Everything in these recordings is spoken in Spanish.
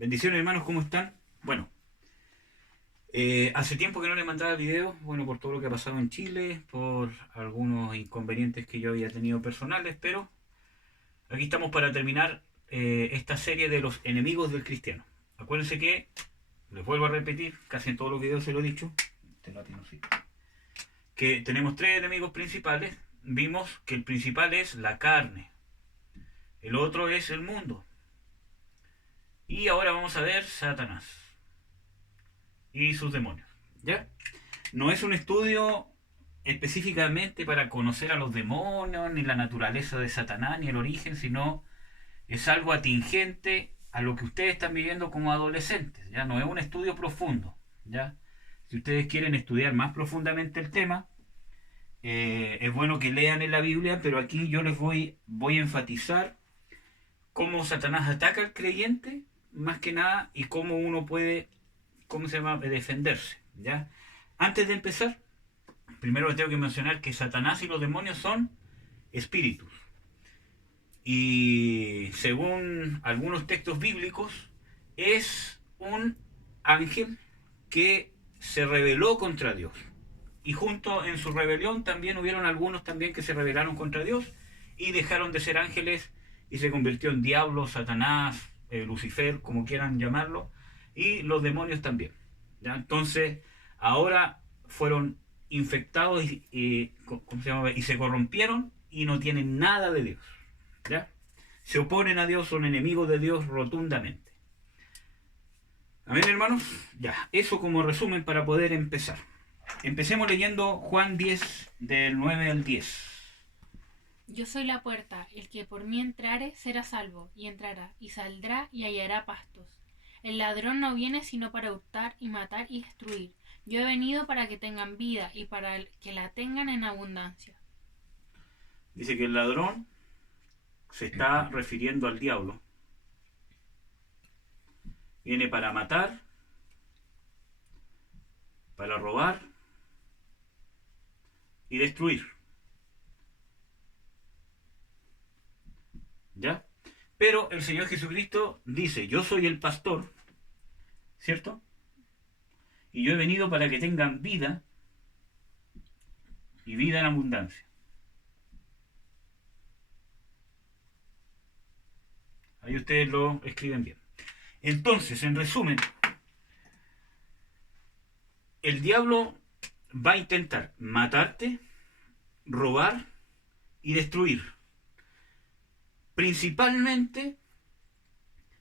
Bendiciones hermanos, ¿cómo están? Bueno, hace tiempo que no les mandaba videos, bueno, por todo lo que ha pasado en Chile, por algunos inconvenientes que yo había tenido personales, pero aquí estamos para terminar esta serie de los enemigos del cristiano. Acuérdense que, les vuelvo a repetir, casi en todos los videos se lo he dicho, que tenemos tres enemigos principales. Vimos que el principal es la carne, el otro es el mundo, y ahora vamos a ver Satanás y sus demonios. ¿Ya? No es un estudio específicamente para conocer a los demonios, ni la naturaleza de Satanás, ni el origen, sino es algo atingente a lo que ustedes están viviendo como adolescentes. Ya no es un estudio profundo. ¿Ya? Si ustedes quieren estudiar más profundamente el tema, es bueno que lean en la Biblia, pero aquí yo les voy a enfatizar cómo Satanás ataca al creyente, más que nada, y cómo uno puede, ¿cómo se llama?, defenderse. ¿Ya? Antes de empezar, primero les tengo que mencionar que Satanás y los demonios son espíritus. Y según algunos textos bíblicos, es un ángel que se rebeló contra Dios. Y junto en su rebelión también hubieron algunos también que se rebelaron contra Dios y dejaron de ser ángeles y se convirtió en diablo, Satanás, Lucifer, como quieran llamarlo, y los demonios también. ¿Ya? Entonces, ahora fueron infectados ¿cómo se llama?, y se corrompieron y no tienen nada de Dios. ¿Ya? Se oponen a Dios, son enemigos de Dios rotundamente. Amén, hermanos. Ya, eso como resumen para poder empezar. Empecemos leyendo Juan 10, del 9 al 10. Yo soy la puerta, el que por mí entrare será salvo, y entrará, y saldrá, y hallará pastos. El ladrón no viene sino para hurtar, y matar, y destruir. Yo he venido para que tengan vida, y para que la tengan en abundancia. Dice que el ladrón se está refiriendo al diablo. Viene para matar, para robar y destruir. ¿Ya? Pero el Señor Jesucristo dice, yo soy el pastor, ¿cierto? Y yo he venido para que tengan vida y vida en abundancia. Ahí ustedes lo escriben bien. Entonces, en resumen, el diablo va a intentar matarte, robar y destruir. Principalmente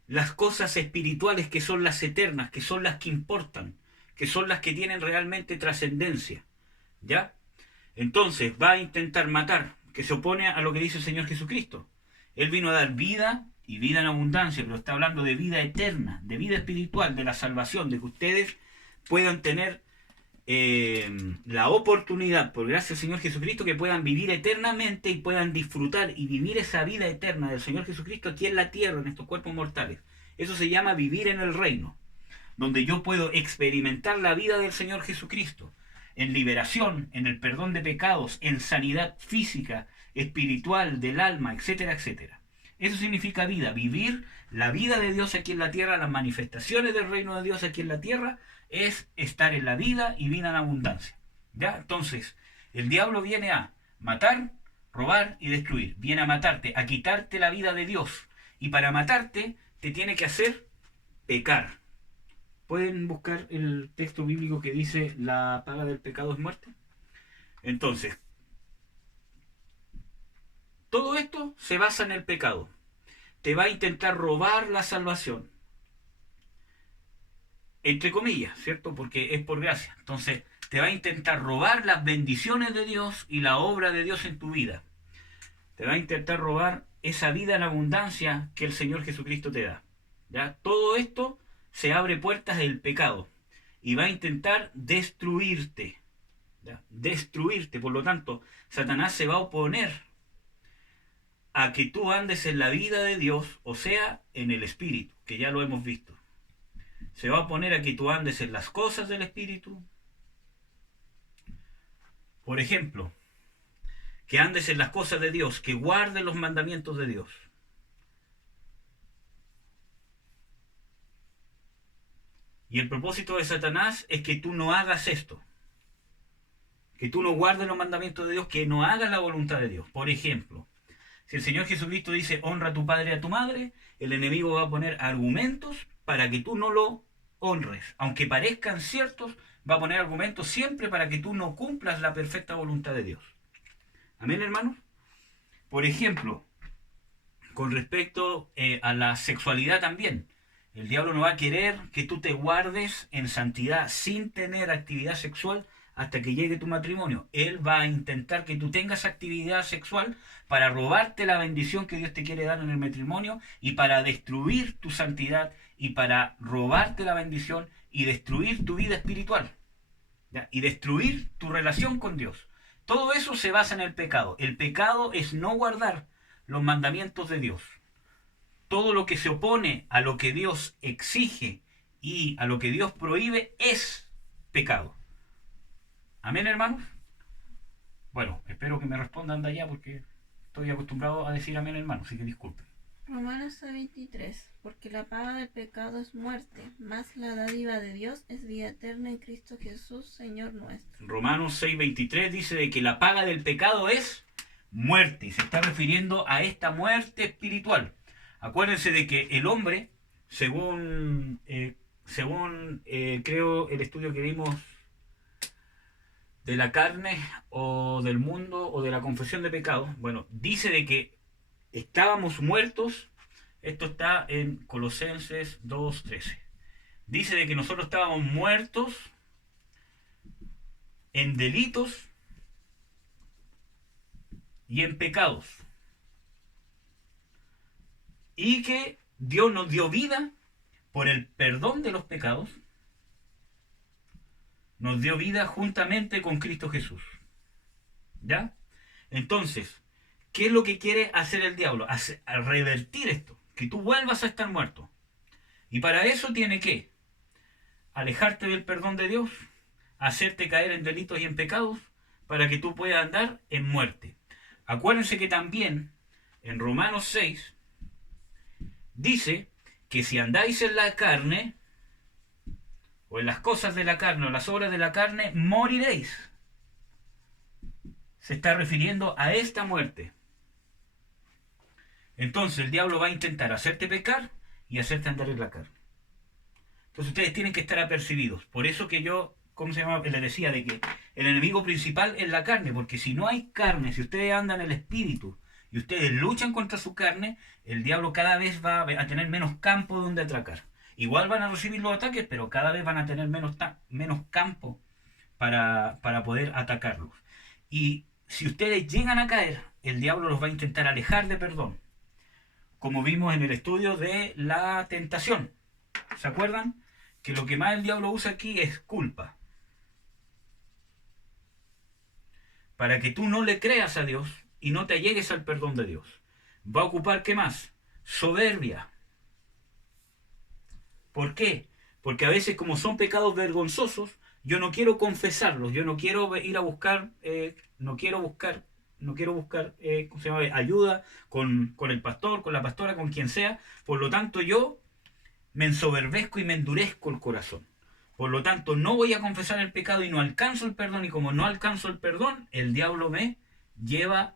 las cosas espirituales, que son las eternas, que son las que importan, que son las que tienen realmente trascendencia. ¿Ya? Entonces va a intentar matar, que se opone a lo que dice el Señor Jesucristo. Él vino a dar vida y vida en abundancia, pero está hablando de vida eterna, de vida espiritual, de la salvación, de que ustedes puedan tener la oportunidad, por gracia del Señor Jesucristo, que puedan vivir eternamente y puedan disfrutar y vivir esa vida eterna del Señor Jesucristo aquí en la tierra, en estos cuerpos mortales. Eso se llama vivir en el reino, donde yo puedo experimentar la vida del Señor Jesucristo, en liberación, en el perdón de pecados, en sanidad física, espiritual, del alma, etcétera, etcétera. Eso significa vida, vivir la vida de Dios aquí en la tierra, las manifestaciones del reino de Dios aquí en la tierra, es estar en la vida y vida en abundancia. ¿Ya? Entonces, el diablo viene a matar, robar y destruir. Viene a matarte, a quitarte la vida de Dios. Y para matarte, te tiene que hacer pecar. ¿Pueden buscar el texto bíblico que dice la paga del pecado es muerte? Entonces, todo esto se basa en el pecado. Te va a intentar robar la salvación, entre comillas, ¿cierto? Porque es por gracia. Entonces, te va a intentar robar las bendiciones de Dios y la obra de Dios en tu vida. Te va a intentar robar esa vida en abundancia que el Señor Jesucristo te da. ¿Ya? Todo esto se abre puertas del pecado y va a intentar destruirte. ¿Ya? Destruirte. Por lo tanto, Satanás se va a oponer a que tú andes en la vida de Dios, o sea, en el Espíritu, que ya lo hemos visto. Se va a oponer a que tú andes en las cosas del Espíritu. Por ejemplo, que andes en las cosas de Dios, que guardes los mandamientos de Dios. Y el propósito de Satanás es que tú no hagas esto, que tú no guardes los mandamientos de Dios, que no hagas la voluntad de Dios. Por ejemplo, si el Señor Jesucristo dice honra a tu padre y a tu madre, el enemigo va a poner argumentos para que tú no lo honres. Aunque parezcan ciertos, va a poner argumentos siempre para que tú no cumplas la perfecta voluntad de Dios. Amén, hermanos. Por ejemplo, con respecto a la sexualidad también, el diablo no va a querer que tú te guardes en santidad sin tener actividad sexual hasta que llegue tu matrimonio. Él va a intentar que tú tengas actividad sexual para robarte la bendición que Dios te quiere dar en el matrimonio y para destruir tu santidad y para robarte la bendición y destruir tu vida espiritual, ¿ya? Y destruir tu relación con Dios. Todo eso se basa en el pecado. El pecado es no guardar los mandamientos de Dios. Todo lo que se opone a lo que Dios exige y a lo que Dios prohíbe es pecado. Amén, hermanos. Bueno, espero que me respondan de allá porque estoy acostumbrado a decir amén, hermanos, así que disculpen. Romanos 23. Porque la paga del pecado es muerte, mas la dádiva de Dios es vida eterna en Cristo Jesús, Señor nuestro. Romanos 6:23 dice de que la paga del pecado es muerte, y se está refiriendo a esta muerte espiritual. Acuérdense de que el hombre, según creo el estudio que vimos de la carne o del mundo o de la confesión de pecados, bueno, dice de que estábamos muertos. Esto está en Colosenses 2:13. Dice de que nosotros estábamos muertos en delitos y en pecados, y que Dios nos dio vida por el perdón de los pecados, nos dio vida juntamente con Cristo Jesús. ¿Ya? Entonces, ¿qué es lo que quiere hacer el diablo? Revertir esto, que tú vuelvas a estar muerto. Y para eso tiene que alejarte del perdón de Dios, hacerte caer en delitos y en pecados, para que tú puedas andar en muerte. Acuérdense que también en Romanos 6 dice que si andáis en la carne, o en las cosas de la carne, o las obras de la carne, moriréis. Se está refiriendo a esta muerte. Entonces el diablo va a intentar hacerte pecar y hacerte andar en la carne. Entonces ustedes tienen que estar apercibidos. Por eso que yo, ¿cómo se llama? Les decía de que el enemigo principal es la carne, porque si no hay carne, si ustedes andan en el espíritu y ustedes luchan contra su carne, el diablo cada vez va a tener menos campo donde atracar. Igual van a recibir los ataques, pero cada vez van a tener menos campo para poder atacarlos. Y si ustedes llegan a caer, el diablo los va a intentar alejar de perdón, como vimos en el estudio de la tentación. ¿Se acuerdan? Que lo que más el diablo usa aquí es culpa. Para que tú no le creas a Dios y no te allegues al perdón de Dios. Va a ocupar, ¿qué más? Soberbia. ¿Por qué? Porque a veces, como son pecados vergonzosos, yo no quiero confesarlos, yo no quiero ir a buscar, no quiero buscar ¿cómo se llama? Ayuda con el pastor, con la pastora, con quien sea. Por lo tanto, yo me ensoberbezco y me endurezco el corazón. Por lo tanto, no voy a confesar el pecado y no alcanzo el perdón. Y como no alcanzo el perdón, el diablo me lleva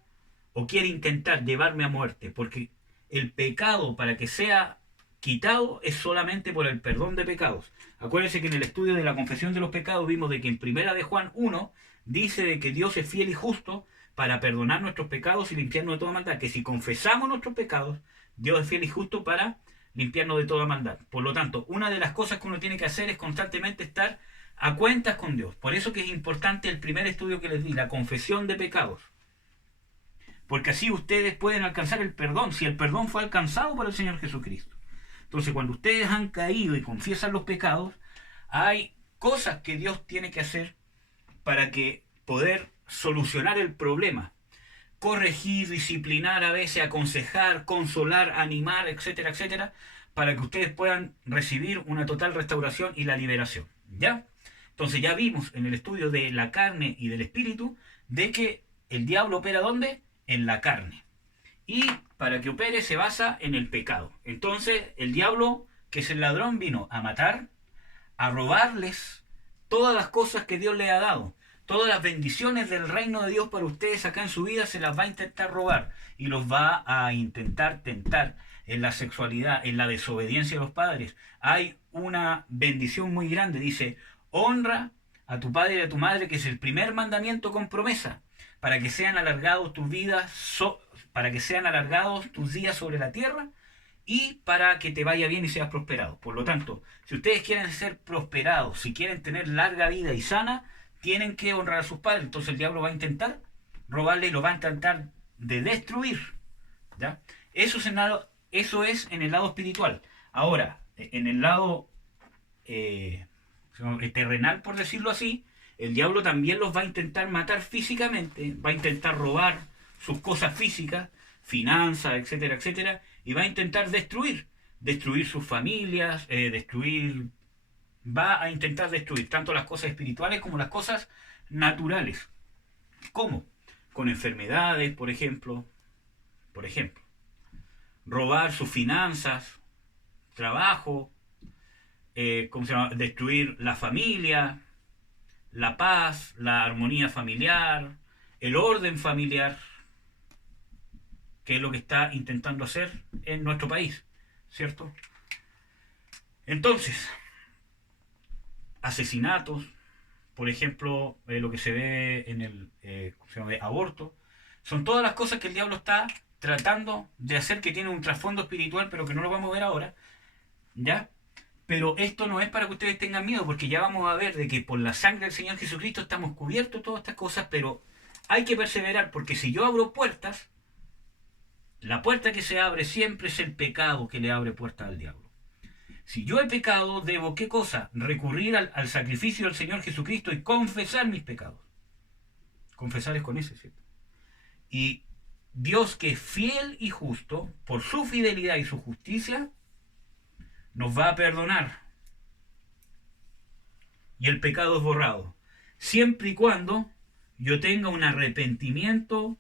o quiere intentar llevarme a muerte. Porque el pecado, para que sea quitado, es solamente por el perdón de pecados. Acuérdense que en el estudio de la confesión de los pecados vimos de que en 1 de Juan 1 dice de que Dios es fiel y justo para perdonar nuestros pecados y limpiarnos de toda maldad. Que si confesamos nuestros pecados, Dios es fiel y justo para limpiarnos de toda maldad. Por lo tanto, una de las cosas que uno tiene que hacer es constantemente estar a cuentas con Dios. Por eso que es importante el primer estudio que les di, la confesión de pecados. Porque así ustedes pueden alcanzar el perdón, si el perdón fue alcanzado por el Señor Jesucristo. Entonces, cuando ustedes han caído y confiesan los pecados, hay cosas que Dios tiene que hacer para que poder solucionar el problema. Corregir, disciplinar, a veces aconsejar, consolar, animar, etcétera, etcétera, para que ustedes puedan recibir una total restauración y la liberación. ¿Ya? Entonces ya vimos en el estudio de la carne y del espíritu de que el diablo opera ¿dónde? En la carne. Y para que opere se basa en el pecado. Entonces el diablo, que es el ladrón, vino a matar, a robarles todas las cosas que Dios les ha dado. Todas las bendiciones del reino de Dios para ustedes acá en su vida se las va a intentar robar y los va a intentar tentar en la sexualidad, en la desobediencia a los padres. Hay una bendición muy grande, dice, honra a tu padre y a tu madre, que es el primer mandamiento con promesa, para que sean alargados tus vidas, para que sean alargados tus días sobre la tierra y para que te vaya bien y seas prosperado. Por lo tanto, si ustedes quieren ser prosperados, si quieren tener larga vida y sana, tienen que honrar a sus padres. Entonces el diablo va a intentar robarle y lo va a intentar de destruir. ¿Ya? Eso es en el lado espiritual. Ahora, en el lado terrenal, por decirlo así, el diablo también los va a intentar matar físicamente, va a intentar robar sus cosas físicas, finanzas, etcétera, etcétera, y va a intentar destruir sus familias, va a intentar destruir tanto las cosas espirituales como las cosas naturales. ¿Cómo? Con enfermedades, por ejemplo, robar sus finanzas, trabajo, destruir la familia, la paz, la armonía familiar, el orden familiar, que es lo que está intentando hacer en nuestro país, ¿cierto? Entonces, asesinatos, por ejemplo, lo que se ve en el aborto, son todas las cosas que el diablo está tratando de hacer, que tienen un trasfondo espiritual, pero que no lo vamos a ver ahora, ¿ya? Pero esto no es para que ustedes tengan miedo, porque ya vamos a ver de que por la sangre del Señor Jesucristo estamos cubiertos de todas estas cosas, pero hay que perseverar, porque si yo abro puertas, la puerta que se abre siempre es el pecado que le abre puertas al diablo. Si yo he pecado, debo, ¿qué cosa? Recurrir al sacrificio del Señor Jesucristo y confesar mis pecados. Confesar es con ese, ¿cierto? Y Dios, que es fiel y justo, por su fidelidad y su justicia, nos va a perdonar. Y el pecado es borrado. Siempre y cuando yo tenga un arrepentimiento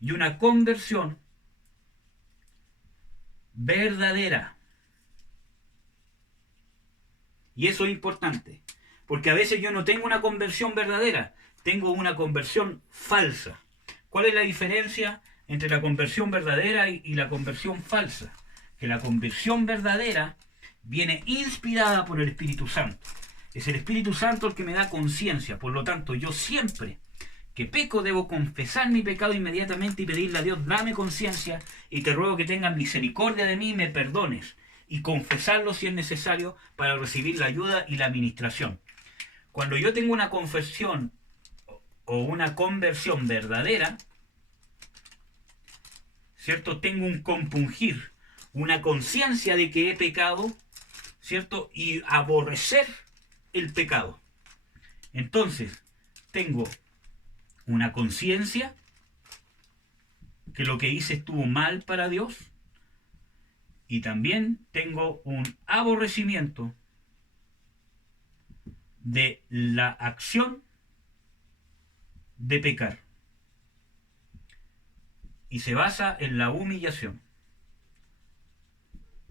y una conversión verdadera. Y eso es importante, porque a veces yo no tengo una conversión verdadera, tengo una conversión falsa. ¿Cuál es la diferencia entre la conversión verdadera y la conversión falsa? Que la conversión verdadera viene inspirada por el Espíritu Santo. Es el Espíritu Santo el que me da conciencia. Por lo tanto, yo siempre que peco debo confesar mi pecado inmediatamente y pedirle a Dios, dame conciencia y te ruego que tengas misericordia de mí y me perdones. Y confesarlo si es necesario para recibir la ayuda y la administración. Cuando yo tengo una confesión o una conversión verdadera, ¿cierto? Tengo un compungir, una conciencia de que he pecado, ¿cierto? Y aborrecer el pecado. Entonces, tengo una conciencia que lo que hice estuvo mal para Dios, y también tengo un aborrecimiento de la acción de pecar. Y se basa en la humillación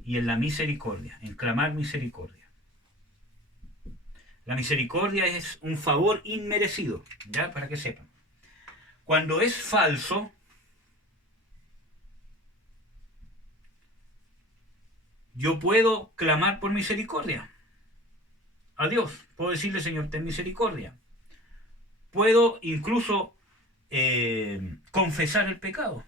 y en la misericordia, en clamar misericordia. La misericordia es un favor inmerecido, ya para que sepan. Cuando es falso, yo puedo clamar por misericordia a Dios. Puedo decirle, Señor, ten misericordia. Puedo incluso confesar el pecado.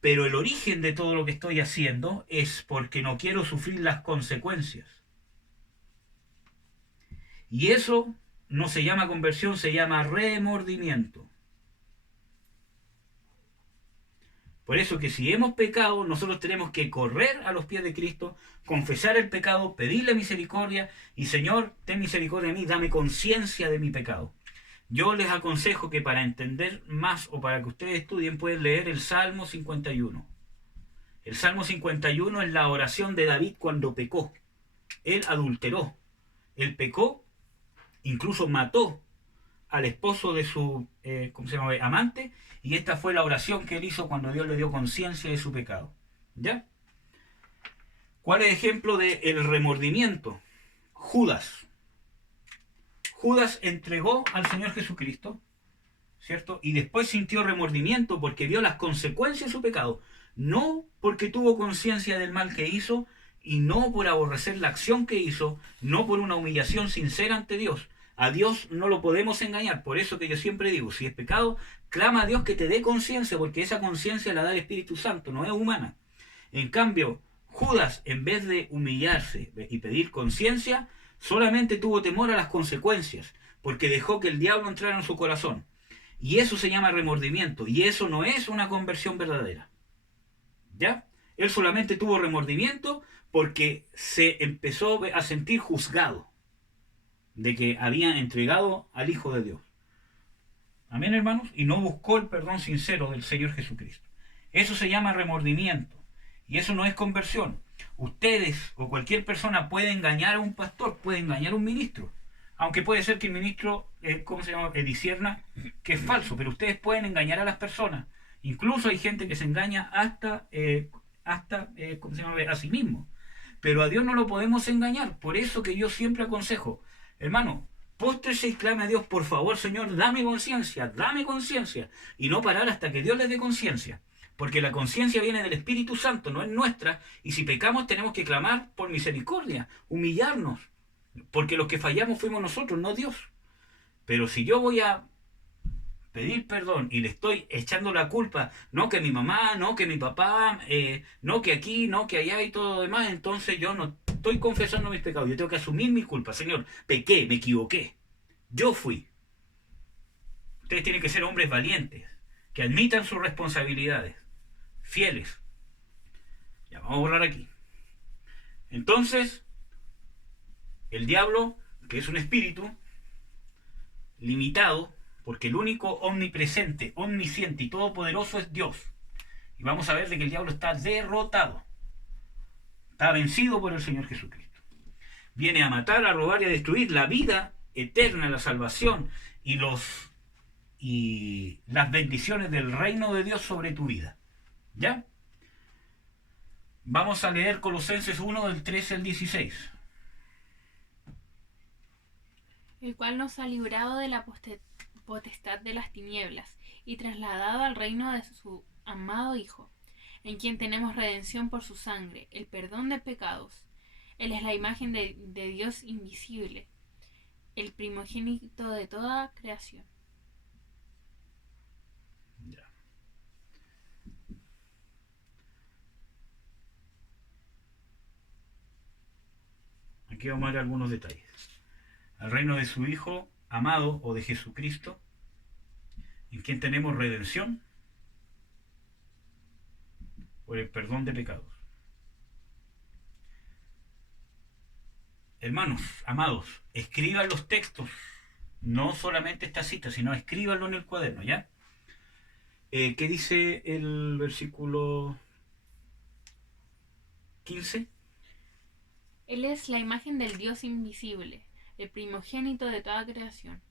Pero el origen de todo lo que estoy haciendo es porque no quiero sufrir las consecuencias. Y eso no se llama conversión, se llama remordimiento. Por eso que si hemos pecado, nosotros tenemos que correr a los pies de Cristo, confesar el pecado, pedirle misericordia y Señor, ten misericordia de mí, dame conciencia de mi pecado. Yo les aconsejo que para entender más o para que ustedes estudien pueden leer el Salmo 51. El Salmo 51 es la oración de David cuando pecó. Él adulteró, él pecó, incluso mató al esposo de su amante, y esta fue la oración que él hizo cuando Dios le dio conciencia de su pecado. ¿Ya? ¿Cuál es ejemplo del remordimiento? Judas. Judas entregó al Señor Jesucristo, ¿cierto? Y después sintió remordimiento porque vio las consecuencias de su pecado. No porque tuvo conciencia del mal que hizo y no por aborrecer la acción que hizo, no por una humillación sincera ante Dios. A Dios no lo podemos engañar. Por eso que yo siempre digo, si es pecado, clama a Dios que te dé conciencia, porque esa conciencia la da el Espíritu Santo, no es humana. En cambio, Judas, en vez de humillarse y pedir conciencia, solamente tuvo temor a las consecuencias, porque dejó que el diablo entrara en su corazón. Y eso se llama remordimiento, y eso no es una conversión verdadera. ¿Ya? Él solamente tuvo remordimiento porque se empezó a sentir juzgado de que había entregado al Hijo de Dios. Amén, hermanos. Y no buscó el perdón sincero del Señor Jesucristo. Eso se llama remordimiento. Y eso no es conversión. Ustedes o cualquier persona puede engañar a un pastor, puede engañar a un ministro. Aunque puede ser que el ministro, ¿cómo se llama? Discierna que es falso. Pero ustedes pueden engañar a las personas. Incluso hay gente que se engaña hasta ¿cómo se llama? A sí mismo. Pero a Dios no lo podemos engañar. Por eso que yo siempre aconsejo, hermano, póstrese y clame a Dios, por favor, Señor, dame conciencia, y no parar hasta que Dios les dé conciencia. Porque la conciencia viene del Espíritu Santo, no es nuestra, y si pecamos tenemos que clamar por misericordia, humillarnos, porque los que fallamos fuimos nosotros, no Dios. Pero si yo voy a pedir perdón y le estoy echando la culpa, no que mi mamá, no que mi papá, no que aquí, no que allá y todo lo demás, entonces yo no estoy confesando mis pecados, yo tengo que asumir mis culpas. Señor, pequé, me equivoqué, yo fui. Ustedes tienen que ser hombres valientes, que admitan sus responsabilidades, fieles. Ya, vamos a borrar aquí. Entonces, el diablo, que es un espíritu limitado, porque el único omnipresente, omnisciente y todopoderoso es Dios. Y vamos a ver de que el diablo está derrotado. Está vencido por el Señor Jesucristo. Viene a matar, a robar y a destruir la vida eterna, la salvación y las bendiciones del reino de Dios sobre tu vida. ¿Ya? Vamos a leer Colosenses 1 del 13 al 16. El cual nos ha librado de la potestad de las tinieblas y trasladado al reino de su amado Hijo, en quien tenemos redención por su sangre, el perdón de pecados. Él es la imagen de Dios invisible, el primogénito de toda creación. Ya. Aquí vamos a ver algunos detalles. Al reino de su Hijo amado o de Jesucristo, en quien tenemos redención por el perdón de pecados. Hermanos, amados, escriban los textos, no solamente esta cita, sino escríbanlo en el cuaderno, ¿ya? ¿Qué dice el versículo 15? Él es la imagen del Dios invisible, el primogénito de toda creación.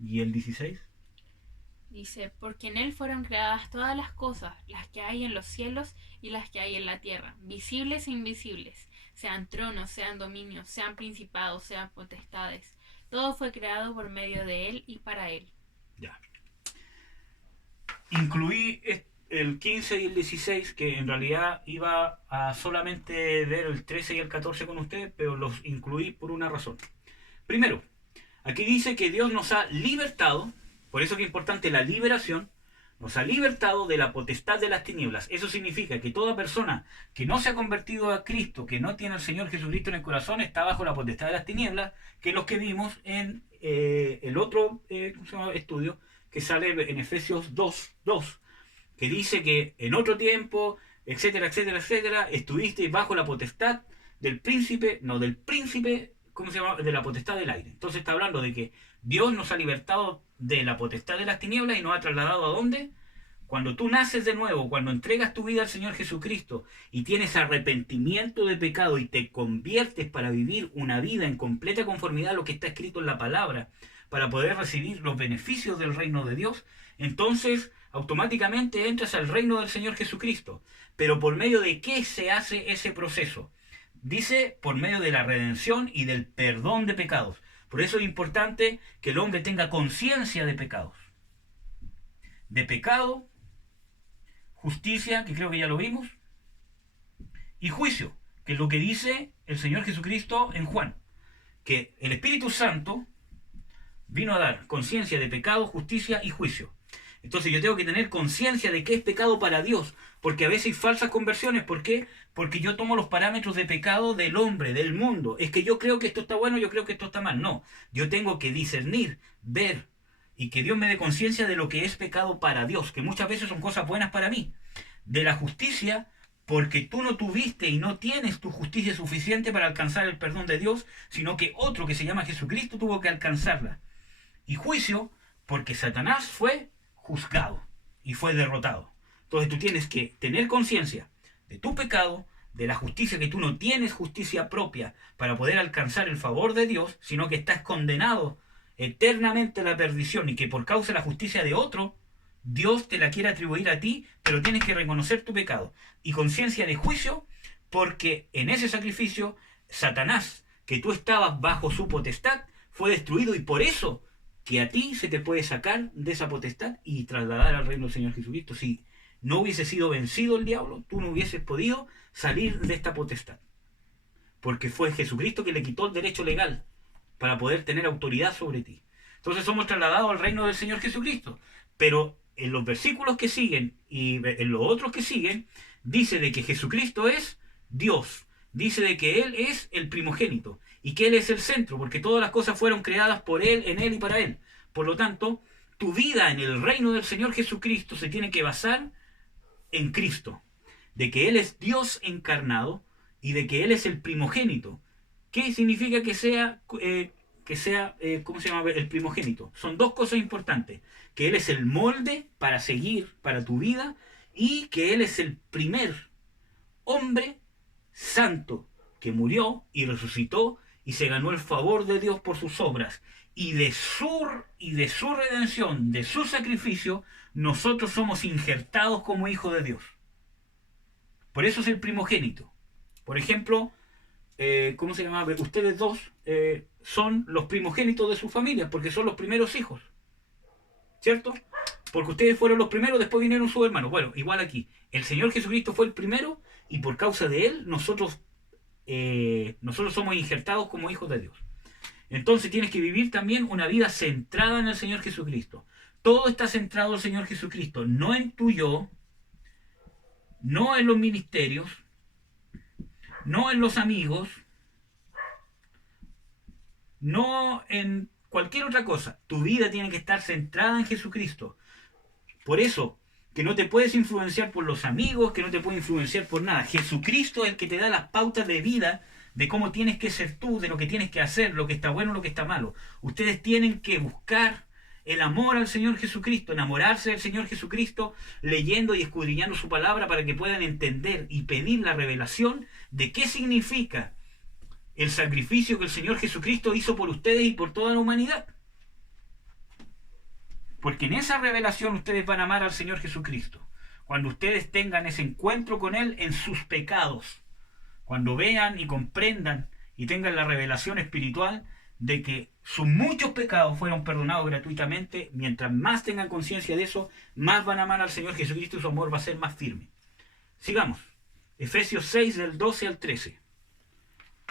¿Y el 16? Dice, porque en él fueron creadas todas las cosas, las que hay en los cielos y las que hay en la tierra, visibles e invisibles, sean tronos, sean dominios, sean principados, sean potestades. Todo fue creado por medio de él y para él. Ya. Incluí el 15 y el 16, que en realidad iba a solamente ver el 13 y el 14 con ustedes, pero los incluí por una razón. Primero, aquí dice que Dios nos ha libertado, por eso que es importante la liberación, nos ha libertado de la potestad de las tinieblas. Eso significa que toda persona que no se ha convertido a Cristo, que no tiene al Señor Jesucristo en el corazón, está bajo la potestad de las tinieblas, que es lo que vimos en el otro estudio que sale en Efesios 2, que dice que en otro tiempo, etcétera, etcétera, etcétera, estuvisteis bajo la potestad del príncipe, ¿cómo se llama? De la potestad del aire. Entonces está hablando de que Dios nos ha libertado de la potestad de las tinieblas y nos ha trasladado ¿a dónde? Cuando tú naces de nuevo, cuando entregas tu vida al Señor Jesucristo y tienes arrepentimiento de pecado y te conviertes para vivir una vida en completa conformidad a lo que está escrito en la palabra, para poder recibir los beneficios del reino de Dios, entonces automáticamente entras al reino del Señor Jesucristo. Pero ¿por medio de qué se hace ese proceso? Dice, por medio de la redención y del perdón de pecados. Por eso es importante que el hombre tenga conciencia de pecados. De pecado, justicia, que creo que ya lo vimos, y juicio, que es lo que dice el Señor Jesucristo en Juan, que el Espíritu Santo vino a dar conciencia de pecado, justicia y juicio. Entonces yo tengo que tener conciencia de qué es pecado para Dios, porque a veces hay falsas conversiones. ¿Por qué? Porque yo tomo los parámetros de pecado del hombre, del mundo. Es que yo creo que esto está bueno, yo creo que esto está mal. No, yo tengo que discernir, ver, y que Dios me dé conciencia de lo que es pecado para Dios, que muchas veces son cosas buenas para mí. De la justicia, porque tú no tuviste y no tienes tu justicia suficiente para alcanzar el perdón de Dios, sino que otro que se llama Jesucristo tuvo que alcanzarla. Y juicio, porque Satanás fue juzgado y fue derrotado. Entonces tú tienes que tener conciencia de tu pecado, de la justicia, que tú no tienes justicia propia para poder alcanzar el favor de Dios, sino que estás condenado eternamente a la perdición y que por causa de la justicia de otro, Dios te la quiere atribuir a ti, pero tienes que reconocer tu pecado. Y conciencia de juicio, porque en ese sacrificio, Satanás, que tú estabas bajo su potestad, fue destruido, y por eso que a ti se te puede sacar de esa potestad y trasladar al reino del Señor Jesucristo. Si no hubiese sido vencido el diablo, tú no hubieses podido salir de esta potestad. Porque fue Jesucristo que le quitó el derecho legal para poder tener autoridad sobre ti. Entonces somos trasladados al reino del Señor Jesucristo. Pero en los versículos que siguen y en los otros que siguen, dice de que Jesucristo es Dios. Dice de que Él es el primogénito y que Él es el centro, porque todas las cosas fueron creadas por Él, en Él y para Él. Por lo tanto, tu vida en el reino del Señor Jesucristo se tiene que basar en Cristo, de que Él es Dios encarnado y de que Él es el primogénito. ¿Qué significa que sea, ¿cómo se llama? El primogénito? Son dos cosas importantes: que Él es el molde para seguir para tu vida y que Él es el primer hombre santo que murió y resucitó y se ganó el favor de Dios por sus obras, y de su redención, de su sacrificio, nosotros somos injertados como hijos de Dios. Por eso es el primogénito. Por ejemplo, ¿cómo se llama? Ustedes dos son los primogénitos de su familia, porque son los primeros hijos, ¿cierto? Porque ustedes fueron los primeros, después vinieron sus hermanos. Bueno, igual aquí, el Señor Jesucristo fue el primero, y por causa de Él nosotros somos injertados como hijos de Dios. Entonces tienes que vivir también una vida centrada en el Señor Jesucristo. Todo está centrado en el Señor Jesucristo, no en tu yo, no en los ministerios, no en los amigos, no en cualquier otra cosa. Tu vida tiene que estar centrada en Jesucristo. Por eso, que no te puedes influenciar por los amigos, que no te puedes influenciar por nada. Jesucristo es el que te da las pautas de vida, de cómo tienes que ser tú, de lo que tienes que hacer, lo que está bueno, lo que está malo. Ustedes tienen que buscar el amor al Señor Jesucristo, enamorarse del Señor Jesucristo, leyendo y escudriñando su palabra para que puedan entender y pedir la revelación de qué significa el sacrificio que el Señor Jesucristo hizo por ustedes y por toda la humanidad. Porque en esa revelación ustedes van a amar al Señor Jesucristo. Cuando ustedes tengan ese encuentro con Él en sus pecados, cuando vean y comprendan y tengan la revelación espiritual de que sus muchos pecados fueron perdonados gratuitamente, mientras más tengan conciencia de eso, más van a amar al Señor Jesucristo y su amor va a ser más firme. Sigamos. Efesios 6, del 12 al 13.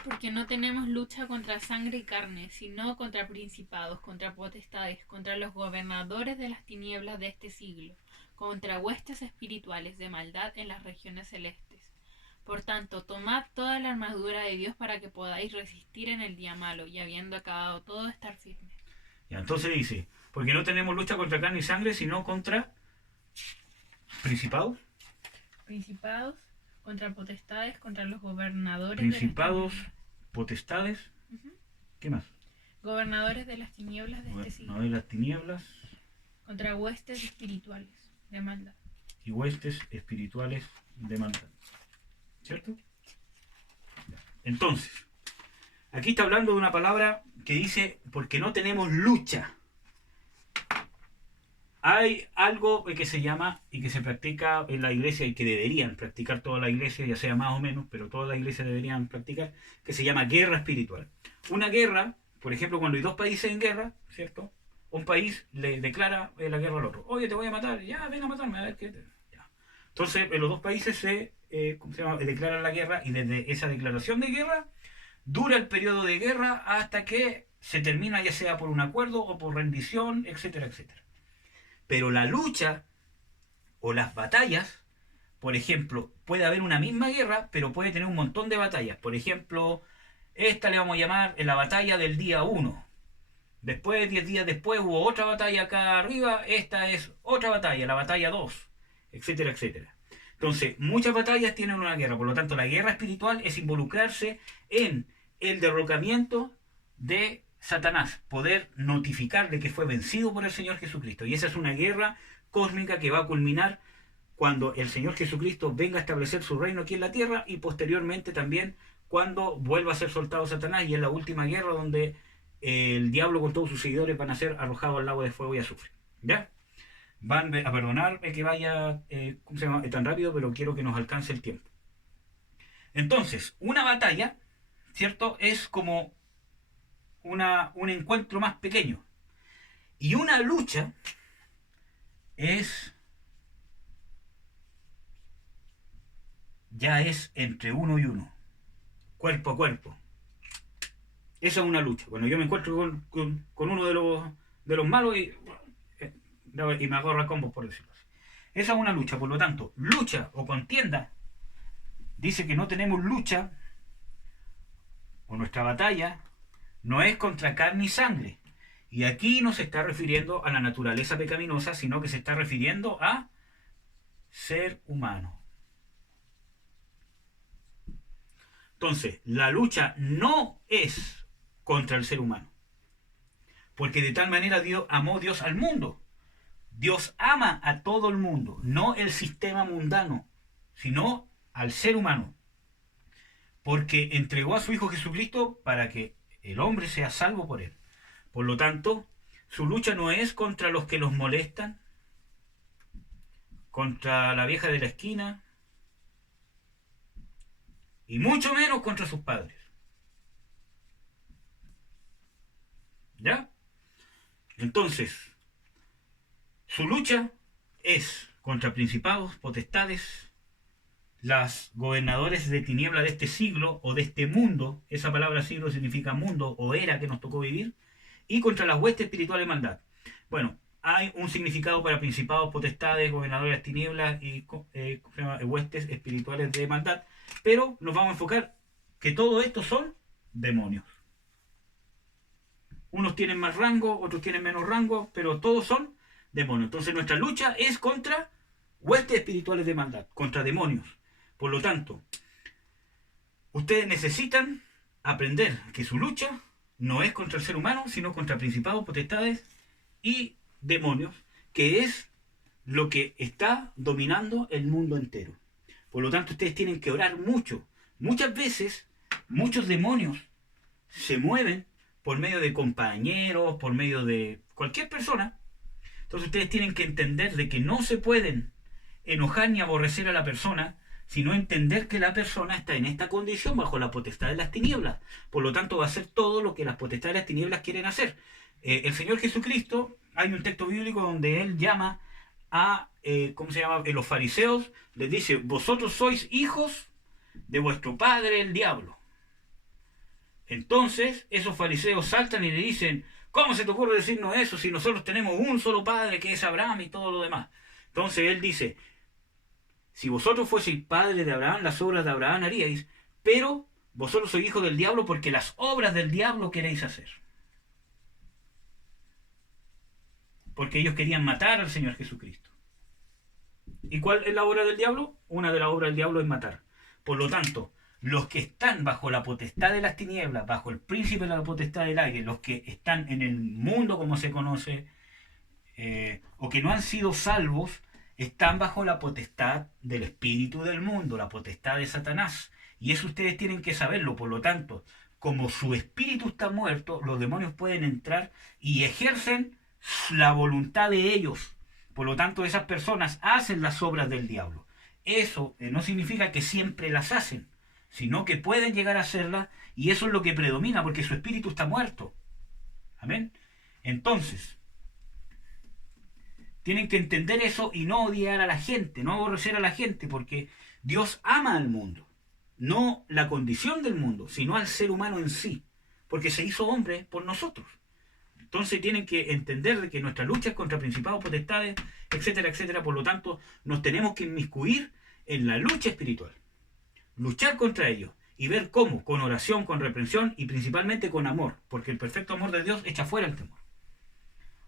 Porque no tenemos lucha contra sangre y carne, sino contra principados, contra potestades, contra los gobernadores de las tinieblas de este siglo, contra huestes espirituales de maldad en las regiones celestes. Por tanto, tomad toda la armadura de Dios para que podáis resistir en el día malo, y habiendo acabado todo, estar firmes. Y entonces dice, porque no tenemos lucha contra carne y sangre, sino contra principados. Principados, contra potestades, contra los gobernadores Principados, de las potestades. ¿Qué más? gobernadores de las tinieblas de este siglo. No, de las tinieblas. Contra huestes espirituales de maldad. Y huestes espirituales de maldad. ¿Cierto? Entonces, aquí está hablando de una palabra que dice, porque no tenemos lucha. Hay algo que se llama y que se practica en la iglesia y que deberían practicar toda la iglesia, ya sea más o menos, pero toda la iglesia deberían practicar, que se llama guerra espiritual. Una guerra, por ejemplo, cuando hay dos países en guerra, ¿cierto? Un país le declara la guerra al otro. Oye, te voy a matar, ya, venga a matarme, a ver qué. Ya. Entonces, en los dos países ¿cómo se llama? Declaran la guerra y desde esa declaración de guerra dura el periodo de guerra hasta que se termina, ya sea por un acuerdo o por rendición, etcétera, etcétera. Pero la lucha o las batallas, por ejemplo, puede haber una misma guerra, pero puede tener un montón de batallas. Por ejemplo, esta le vamos a llamar la batalla del día 1. Después, 10 días después, hubo otra batalla acá arriba. Esta es otra batalla, la batalla 2, etcétera, etcétera. Entonces, muchas batallas tienen una guerra. Por lo tanto, la guerra espiritual es involucrarse en el derrocamiento de Satanás, poder notificar de que fue vencido por el Señor Jesucristo. Y esa es una guerra cósmica que va a culminar cuando el Señor Jesucristo venga a establecer su reino aquí en la tierra y posteriormente también cuando vuelva a ser soltado Satanás, y es la última guerra donde el diablo con todos sus seguidores van a ser arrojados al lago de fuego y azufre. ¿Ya? Van a perdonarme que vaya ¿cómo se llama? Tan rápido, pero quiero que nos alcance el tiempo. Entonces, una batalla, ¿cierto? Es como un encuentro más pequeño. Y una lucha ya es entre uno y uno, cuerpo a cuerpo. Esa es una lucha. Cuando yo me encuentro con uno de los malos y me agarro a combos, por decirlo así. Esa es una lucha. Por lo tanto, lucha o contienda dice que no tenemos lucha, o nuestra batalla no es contra carne y sangre. Y aquí no se está refiriendo a la naturaleza pecaminosa, sino que se está refiriendo a ser humano. Entonces, la lucha no es contra el ser humano. Porque de tal manera amó Dios al mundo. Dios ama a todo el mundo, no el sistema mundano, sino al ser humano. Porque entregó a su Hijo Jesucristo para que el hombre sea salvo por él. Por lo tanto, su lucha no es contra los que los molestan, contra la vieja de la esquina, y mucho menos contra sus padres. ¿Ya? Entonces, su lucha es contra principados, potestades, las gobernadores de tiniebla de este siglo o de este mundo. Esa palabra siglo significa mundo o era que nos tocó vivir, y contra las huestes espirituales de maldad. Bueno, hay un significado para principados, potestades, gobernadores de tinieblas y huestes espirituales de maldad, pero nos vamos a enfocar que todo esto son demonios. Unos tienen más rango, otros tienen menos rango, pero todos son demonios. Entonces nuestra lucha es contra huestes espirituales de maldad, contra demonios. Por lo tanto, ustedes necesitan aprender que su lucha no es contra el ser humano, sino contra principados, potestades y demonios, que es lo que está dominando el mundo entero. Por lo tanto, ustedes tienen que orar mucho. Muchas veces, muchos demonios se mueven por medio de compañeros, por medio de cualquier persona. Entonces ustedes tienen que entender de que no se pueden enojar ni aborrecer a la persona, sino entender que la persona está en esta condición bajo la potestad de las tinieblas. Por lo tanto, va a hacer todo lo que las potestades de las tinieblas quieren hacer. El Señor Jesucristo, hay un texto bíblico donde Él llama a, ¿cómo se llama? Los fariseos, les dice, vosotros sois hijos de vuestro padre el diablo. Entonces, esos fariseos saltan y le dicen, ¿cómo se te ocurre decirnos eso si nosotros tenemos un solo padre que es Abraham y todo lo demás? Entonces Él dice, si vosotros fueseis padres de Abraham, las obras de Abraham haríais, pero vosotros sois hijos del diablo porque las obras del diablo queréis hacer. Porque ellos querían matar al Señor Jesucristo. ¿Y cuál es la obra del diablo? Una de las obras del diablo es matar. Por lo tanto, los que están bajo la potestad de las tinieblas, bajo el príncipe de la potestad del aire, los que están en el mundo como se conoce, o que no han sido salvos, están bajo la potestad del espíritu del mundo, la potestad de Satanás. Y eso ustedes tienen que saberlo. Por lo tanto, como su espíritu está muerto, los demonios pueden entrar y ejercen la voluntad de ellos. Por lo tanto, esas personas hacen las obras del diablo. Eso no significa que siempre las hacen, sino que pueden llegar a hacerlas, y eso es lo que predomina, porque su espíritu está muerto. Amén. Entonces, tienen que entender eso y no odiar a la gente, no aborrecer a la gente, porque Dios ama al mundo. No la condición del mundo, sino al ser humano en sí, porque se hizo hombre por nosotros. Entonces tienen que entender de que nuestra lucha es contra principados, potestades, etcétera, etcétera. Por lo tanto, nos tenemos que inmiscuir en la lucha espiritual. Luchar contra ellos y ver cómo, con oración, con reprensión y principalmente con amor, porque el perfecto amor de Dios echa fuera el temor.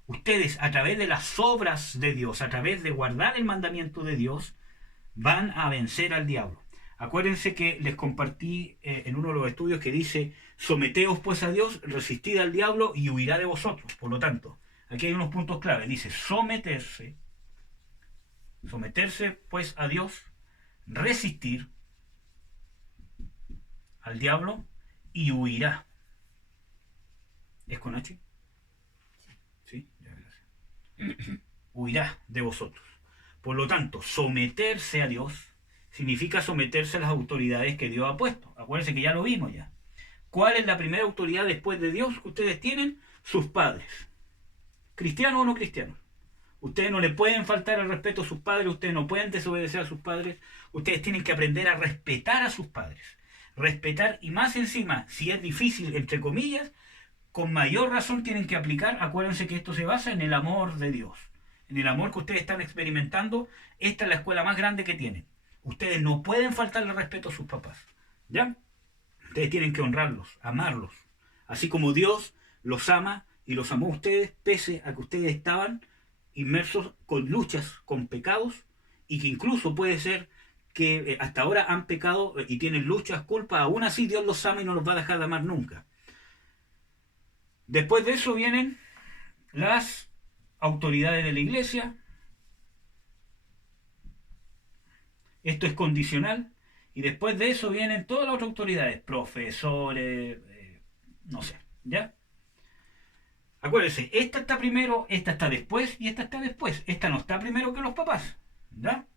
Ustedes, a través de las obras de Dios, a través de guardar el mandamiento de Dios, van a vencer al diablo. Acuérdense que les compartí en uno de los estudios que dice: someteos pues a Dios, resistid al diablo y huirá de vosotros. Por lo tanto, aquí hay unos puntos claves. Dice someterse pues a Dios, resistir al diablo y huirá. ¿Es con H? Sí, ya, gracias. Huirá de vosotros. Por lo tanto, someterse a Dios significa someterse a las autoridades que Dios ha puesto. Acuérdense que ya lo vimos ya. ¿Cuál es la primera autoridad después de Dios que ustedes tienen? Sus padres. ¿Cristianos o no cristianos? Ustedes no le pueden faltar el respeto a sus padres, ustedes no pueden desobedecer a sus padres, ustedes tienen que aprender a respetar a sus padres. Respetar, y más encima, si es difícil, entre comillas, con mayor razón tienen que aplicar. Acuérdense que esto se basa en el amor de Dios, en el amor que ustedes están experimentando. Esta es la escuela más grande que tienen. Ustedes no pueden faltarle respeto a sus papás, ¿ya? Ustedes tienen que honrarlos, amarlos, así como Dios los ama y los amó a ustedes, pese a que ustedes estaban inmersos con luchas, con pecados, y que incluso puede ser que hasta ahora han pecado y tienen luchas, culpas. Aún así Dios los ama y no los va a dejar de amar nunca. Después de eso vienen las autoridades de la iglesia. Esto es condicional. Y después de eso vienen todas las otras autoridades, profesores, no sé, ¿ya? Acuérdense, esta está primero, esta está después y esta está después. Esta no está primero que los papás, ¿ya?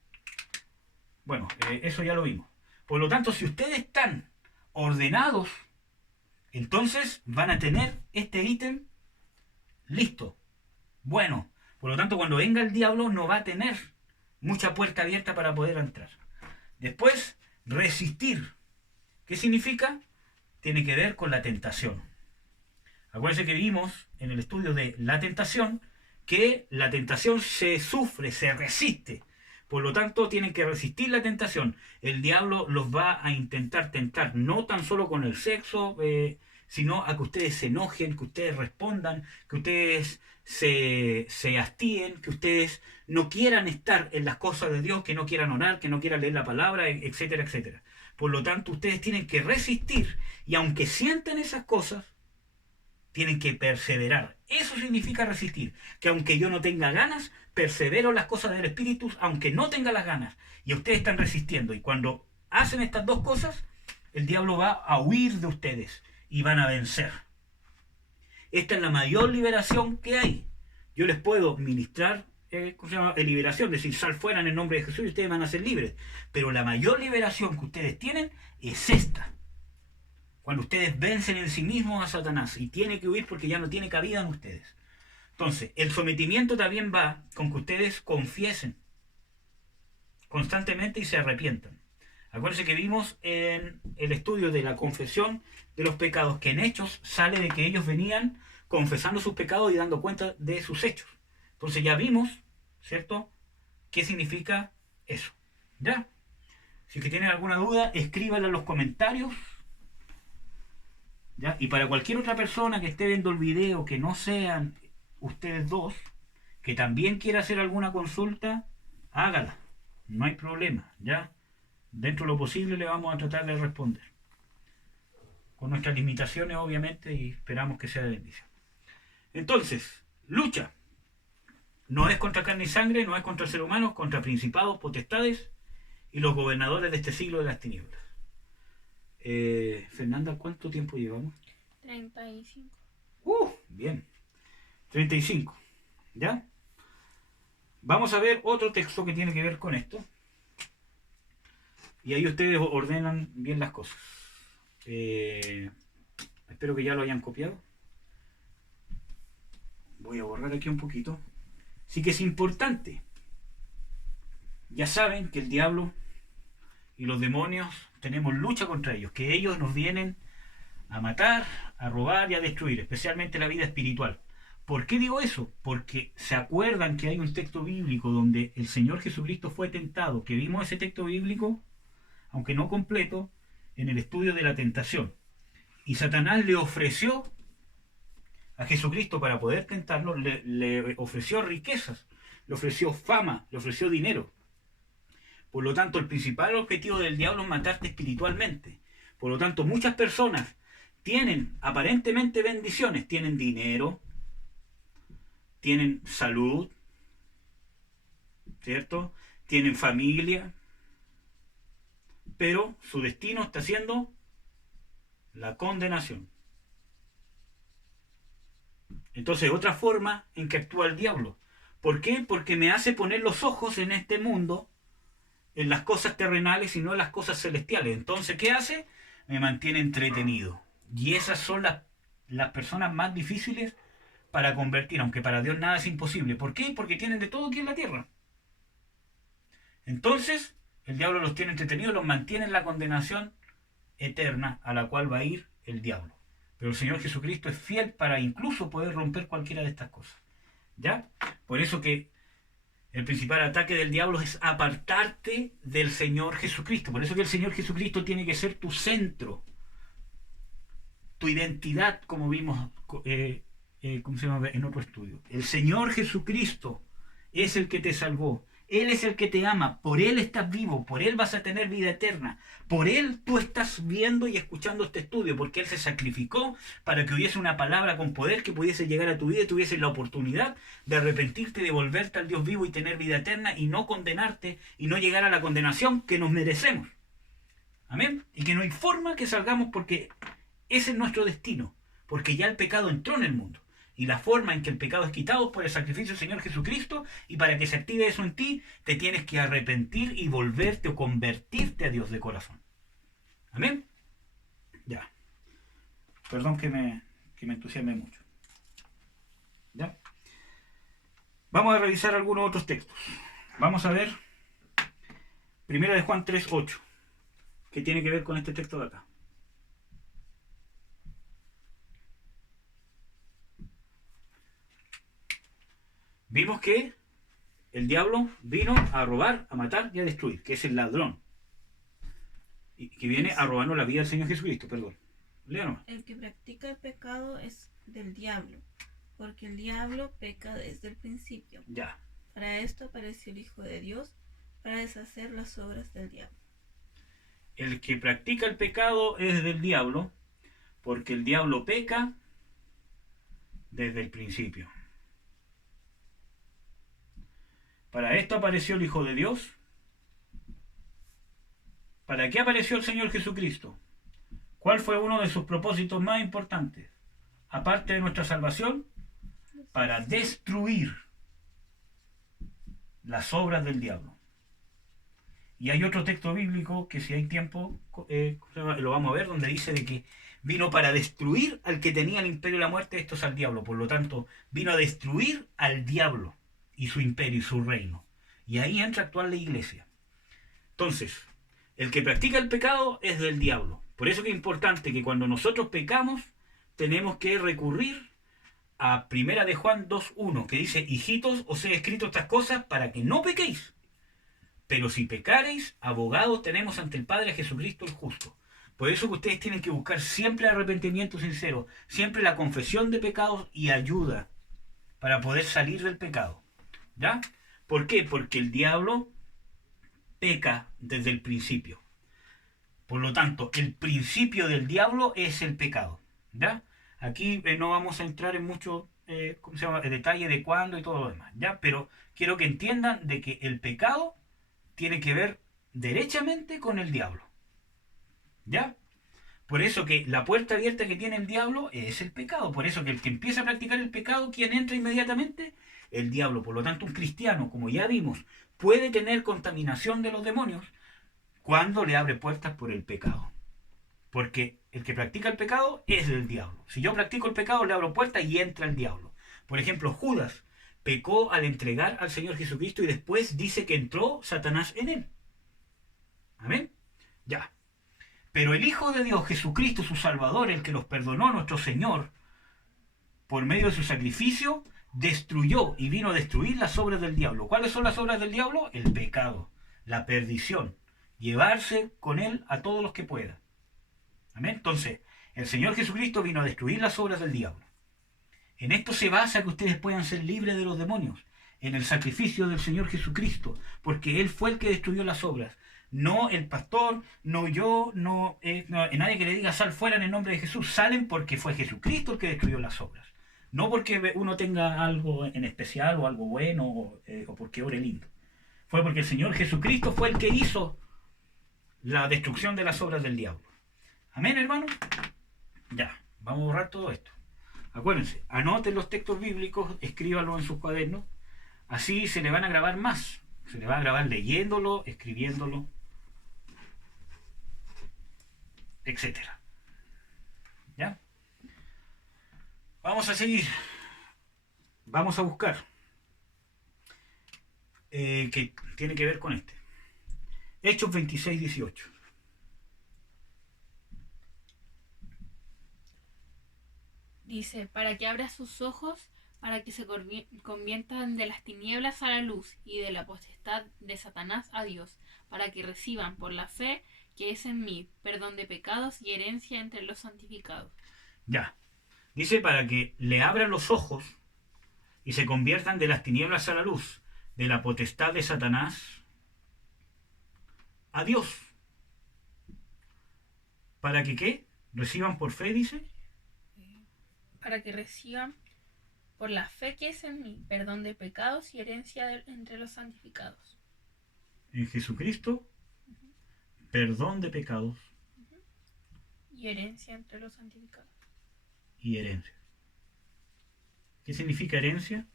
Bueno, eso ya lo vimos. Por lo tanto, si ustedes están ordenados, entonces van a tener este ítem listo, bueno. Por lo tanto, cuando venga el diablo no va a tener mucha puerta abierta para poder entrar. Después, resistir. ¿Qué significa? Tiene que ver con la tentación. Acuérdense que vimos en el estudio de la tentación que la tentación se sufre, se resiste. Por lo tanto, tienen que resistir la tentación. El diablo los va a intentar tentar, no tan solo con el sexo, sino a que ustedes se enojen, que ustedes respondan, que ustedes se hastíen, que ustedes no quieran estar en las cosas de Dios, que no quieran orar, que no quieran leer la palabra, etcétera, etcétera. Por lo tanto, ustedes tienen que resistir, y aunque sientan esas cosas, tienen que perseverar. Eso significa resistir, que aunque yo no tenga ganas, persevero en las cosas del Espíritu, aunque no tenga las ganas, y ustedes están resistiendo. Y cuando hacen estas dos cosas, el diablo va a huir de ustedes y van a vencer. Esta es la mayor liberación que hay. Yo les puedo ministrar ¿cómo se llama? Liberación, decir, sal fuera en el nombre de Jesús y ustedes van a ser libres. Pero la mayor liberación que ustedes tienen es esta. Cuando ustedes vencen en sí mismos a Satanás y tiene que huir porque ya no tiene cabida en ustedes. Entonces, el sometimiento también va con que ustedes confiesen constantemente y se arrepientan. Acuérdense que vimos en el estudio de la confesión de los pecados que en Hechos sale de que ellos venían confesando sus pecados y dando cuenta de sus hechos. Entonces ya vimos, ¿cierto?, qué significa eso. ¿Ya? Si es que tienen alguna duda, escríbanla en los comentarios. ¿Ya? Y para cualquier otra persona que esté viendo el video, que no sean ustedes dos, que también quiera hacer alguna consulta, hágala. No hay problema, ¿ya? Dentro de lo posible le vamos a tratar de responder. Con nuestras limitaciones, obviamente, y esperamos que sea de bendición. Entonces, lucha. No es contra carne y sangre, no es contra el ser humano, es contra principados, potestades y los gobernadores de este siglo de las tinieblas. Fernanda, ¿cuánto tiempo llevamos? 35. Bien. 35. ¿Ya? Vamos a ver otro texto que tiene que ver con esto. Y ahí ustedes ordenan bien las cosas. Espero que ya lo hayan copiado. Voy a borrar aquí un poquito. Sí que es importante. Ya saben que el diablo y los demonios tenemos lucha contra ellos, que ellos nos vienen a matar, a robar y a destruir, especialmente la vida espiritual. ¿Por qué digo eso? Porque se acuerdan que hay un texto bíblico donde el Señor Jesucristo fue tentado, que vimos ese texto bíblico, aunque no completo, en el estudio de la tentación. Y Satanás le ofreció a Jesucristo para poder tentarlo, le ofreció riquezas, le ofreció fama, le ofreció dinero. Por lo tanto, el principal objetivo del diablo es matarte espiritualmente. Por lo tanto, muchas personas tienen aparentemente bendiciones, tienen dinero, tienen salud, ¿cierto? Tienen familia, pero su destino está siendo la condenación. Entonces, otra forma en que actúa el diablo. ¿Por qué? Porque me hace poner los ojos en este mundo, en las cosas terrenales y no en las cosas celestiales. Entonces, ¿qué hace? Me mantiene entretenido. Y esas son las personas más difíciles para convertir, aunque para Dios nada es imposible. ¿Por qué? Porque tienen de todo aquí en la tierra. Entonces, el diablo los tiene entretenidos, los mantiene en la condenación eterna a la cual va a ir el diablo. Pero el Señor Jesucristo es fiel para incluso poder romper cualquiera de estas cosas. ¿Ya? Por eso que el principal ataque del diablo es apartarte del Señor Jesucristo. Por eso que el Señor Jesucristo tiene que ser tu centro, tu identidad, como vimos ¿cómo se llama? En otro estudio. El Señor Jesucristo es el que te salvó. Él es el que te ama. Por Él estás vivo. Por Él vas a tener vida eterna. Por Él tú estás viendo y escuchando este estudio. Porque Él se sacrificó para que hubiese una palabra con poder que pudiese llegar a tu vida y tuviese la oportunidad de arrepentirte, de volverte al Dios vivo y tener vida eterna y no condenarte y no llegar a la condenación que nos merecemos. Amén. Y que no hay forma que salgamos porque ese es nuestro destino. Porque ya el pecado entró en el mundo. Y la forma en que el pecado es quitado es por el sacrificio del Señor Jesucristo, y para que se active eso en ti, te tienes que arrepentir y volverte o convertirte a Dios de corazón. ¿Amén? Ya. Perdón que me entusiasme mucho. ¿Ya? Vamos a revisar algunos otros textos. Vamos a ver 1 de Juan 3:8, que tiene que ver con este texto de acá. Vimos que el diablo vino a robar, a matar y a destruir, que es el ladrón. Y que viene a robarnos la vida del Señor Jesucristo, perdón. Lea nomás. El que practica el pecado es del diablo, porque el diablo peca desde el principio. Ya. Para esto apareció el Hijo de Dios, para deshacer las obras del diablo. El que practica el pecado es del diablo, porque el diablo peca desde el principio. Para esto apareció el Hijo de Dios. ¿Para qué apareció el Señor Jesucristo? ¿Cuál fue uno de sus propósitos más importantes? Aparte de nuestra salvación, para destruir las obras del diablo. Y hay otro texto bíblico que si hay tiempo lo vamos a ver, donde dice de que vino para destruir al que tenía el imperio de la muerte, esto es al diablo. Por lo tanto, vino a destruir al diablo y su imperio y su reino. Y ahí entra a actuar la iglesia. Entonces, el que practica el pecado es del diablo. Por eso que es importante que cuando nosotros pecamos, tenemos que recurrir a 1 de Juan 2:1, que dice: hijitos, os he escrito estas cosas para que no pequéis. Pero si pecareis, abogado tenemos ante el Padre, Jesucristo el justo. Por eso que ustedes tienen que buscar siempre arrepentimiento sincero, siempre la confesión de pecados y ayuda para poder salir del pecado. ¿Ya? ¿Por qué? Porque el diablo peca desde el principio. Por lo tanto, el principio del diablo es el pecado. ¿Ya? Aquí no vamos a entrar en mucho detalle de cuándo y todo lo demás. ¿Ya? Pero quiero que entiendan de que el pecado tiene que ver derechamente con el diablo. ¿Ya? Por eso que la puerta abierta que tiene el diablo es el pecado. Por eso que el que empieza a practicar el pecado, ¿quién entra inmediatamente? El diablo. Por lo tanto, un cristiano, como ya vimos, puede tener contaminación de los demonios cuando le abre puertas por el pecado. Porque el que practica el pecado es del diablo. Si yo practico el pecado, le abro puertas y entra el diablo. Por ejemplo, Judas pecó al entregar al Señor Jesucristo y después dice que entró Satanás en él. ¿Amén? Ya. Pero el Hijo de Dios, Jesucristo, su Salvador, el que los perdonó, nuestro Señor, por medio de su sacrificio, destruyó y vino a destruir las obras del diablo. ¿Cuáles son las obras del diablo? El pecado, la perdición, llevarse con él a todos los que pueda. ¿Amén? Entonces, el Señor Jesucristo vino a destruir las obras del diablo. En esto se basa que ustedes puedan ser libres de los demonios, en el sacrificio del Señor Jesucristo, porque Él fue el que destruyó las obras. No el pastor, no yo, no nadie que le diga sal fuera en el nombre de Jesús. Salen porque fue Jesucristo el que destruyó las obras. No porque uno tenga algo en especial o algo bueno o porque ore lindo. Fue porque el Señor Jesucristo fue el que hizo la destrucción de las obras del diablo. Amén, hermano. Ya, vamos a borrar todo esto. Acuérdense, anoten los textos bíblicos, escríbanlos en sus cuadernos. Así se le van a grabar más. Se le va a grabar leyéndolo, escribiéndolo, etcétera. ¿Ya? Vamos a seguir. Vamos a buscar. Que tiene que ver con este. Hechos 26, 18. Dice, para que abra sus ojos, para que se conviertan de las tinieblas a la luz y de la potestad de Satanás a Dios, para que reciban por la fe que es en mí perdón de pecados y herencia entre los santificados. Ya. Dice para que le abran los ojos y se conviertan de las tinieblas a la luz, de la potestad de Satanás a Dios. ¿Para que qué? ¿Reciban por fe, dice? Para que reciban por la fe que es en mí perdón de pecados y herencia entre los santificados. En Jesucristo, perdón de pecados. Y herencia entre los santificados. Y herencia. ¿Qué significa herencia?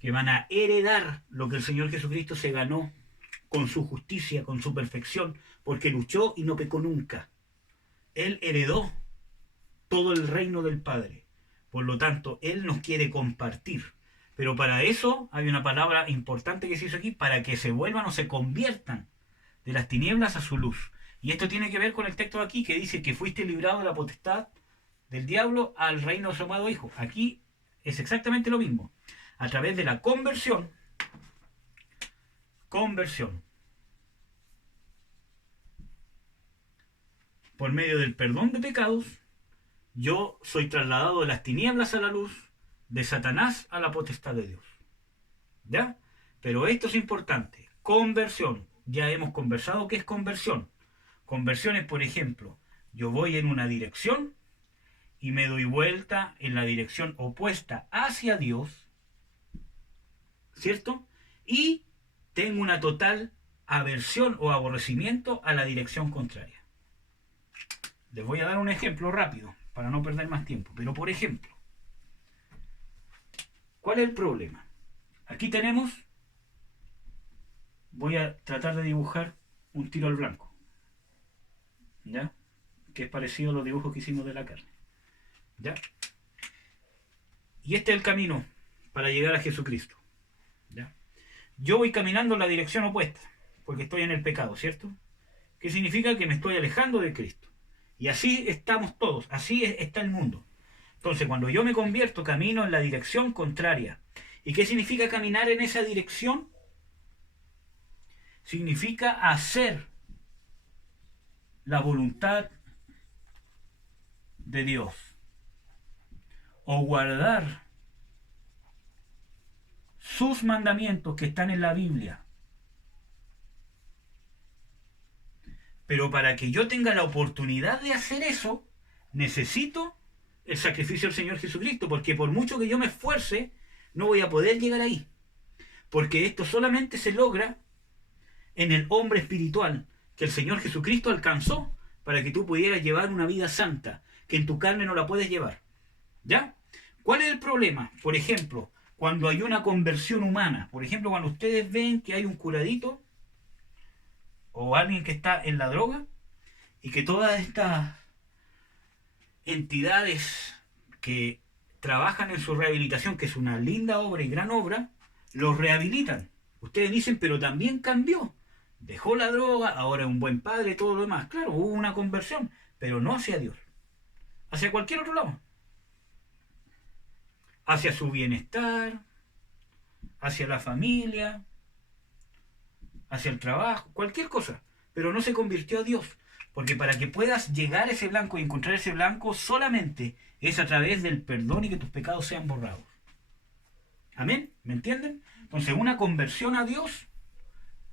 Que van a heredar lo que el Señor Jesucristo se ganó con su justicia, con su perfección, porque luchó y no pecó nunca. Él heredó todo el reino del Padre. Por lo tanto, Él nos quiere compartir. Pero para eso hay una palabra importante que se hizo aquí, para que se vuelvan o se conviertan de las tinieblas a su luz. Y esto tiene que ver con el texto de aquí que dice que fuiste librado de la potestad del diablo al reino de su amado Hijo. Aquí es exactamente lo mismo. A través de la conversión, por medio del perdón de pecados, yo soy trasladado de las tinieblas a la luz, de Satanás a la potestad de Dios. ¿Ya? Pero esto es importante. Conversión. Ya hemos conversado qué es conversión. Conversión es, por ejemplo, yo voy en una dirección y me doy vuelta en la dirección opuesta hacia Dios, ¿cierto? Y tengo una total aversión o aborrecimiento a la dirección contraria. Les voy a dar un ejemplo rápido, para no perder más tiempo. Pero, por ejemplo, ¿cuál es el problema? Aquí tenemos, voy a tratar de dibujar un tiro al blanco, ¿ya? Que es parecido a los dibujos que hicimos de la carne, ¿ya? Y este es el camino para llegar a Jesucristo, ¿ya? Yo voy caminando en la dirección opuesta, porque estoy en el pecado, ¿cierto? ¿Qué significa? Que me estoy alejando de Cristo. Y así estamos todos, así está el mundo. Entonces, cuando yo me convierto, camino en la dirección contraria. ¿Y qué significa caminar en esa dirección? Significa hacer la voluntad de Dios. O guardar sus mandamientos que están en la Biblia. Pero para que yo tenga la oportunidad de hacer eso, necesito el sacrificio del Señor Jesucristo, porque por mucho que yo me esfuerce, no voy a poder llegar ahí. Porque esto solamente se logra en el hombre espiritual que el Señor Jesucristo alcanzó para que tú pudieras llevar una vida santa, que en tu carne no la puedes llevar. ¿Ya? ¿Cuál es el problema? Por ejemplo, cuando hay una conversión humana, por ejemplo, cuando ustedes ven que hay un curadito o alguien que está en la droga y que todas estas entidades que trabajan en su rehabilitación, que es una linda obra y gran obra, los rehabilitan. Ustedes dicen, pero también cambió. Dejó la droga, ahora es un buen padre, todo lo demás. Claro, hubo una conversión, pero no hacia Dios. Hacia cualquier otro lado. Hacia su bienestar, hacia la familia, hacia el trabajo, cualquier cosa. Pero no se convirtió a Dios. Porque para que puedas llegar a ese blanco y encontrar ese blanco, solamente es a través del perdón y que tus pecados sean borrados. ¿Amén? ¿Me entienden? Entonces, una conversión a Dios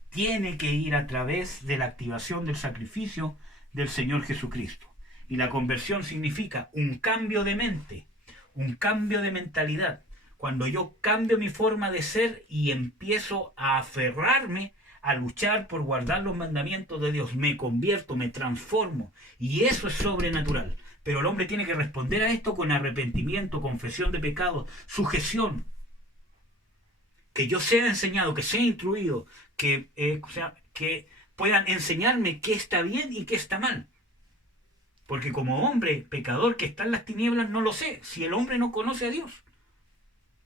tiene que ir a través de la activación del sacrificio del Señor Jesucristo. Y la conversión significa un cambio de mente, un cambio de mentalidad. Cuando yo cambio mi forma de ser y empiezo a aferrarme a luchar por guardar los mandamientos de Dios, me convierto, me transformo, y eso es sobrenatural. Pero el hombre tiene que responder a esto con arrepentimiento, confesión de pecados, sujeción. Que yo sea enseñado, que sea instruido, que puedan enseñarme qué está bien y qué está mal. Porque como hombre pecador que está en las tinieblas no lo sé, si el hombre no conoce a Dios.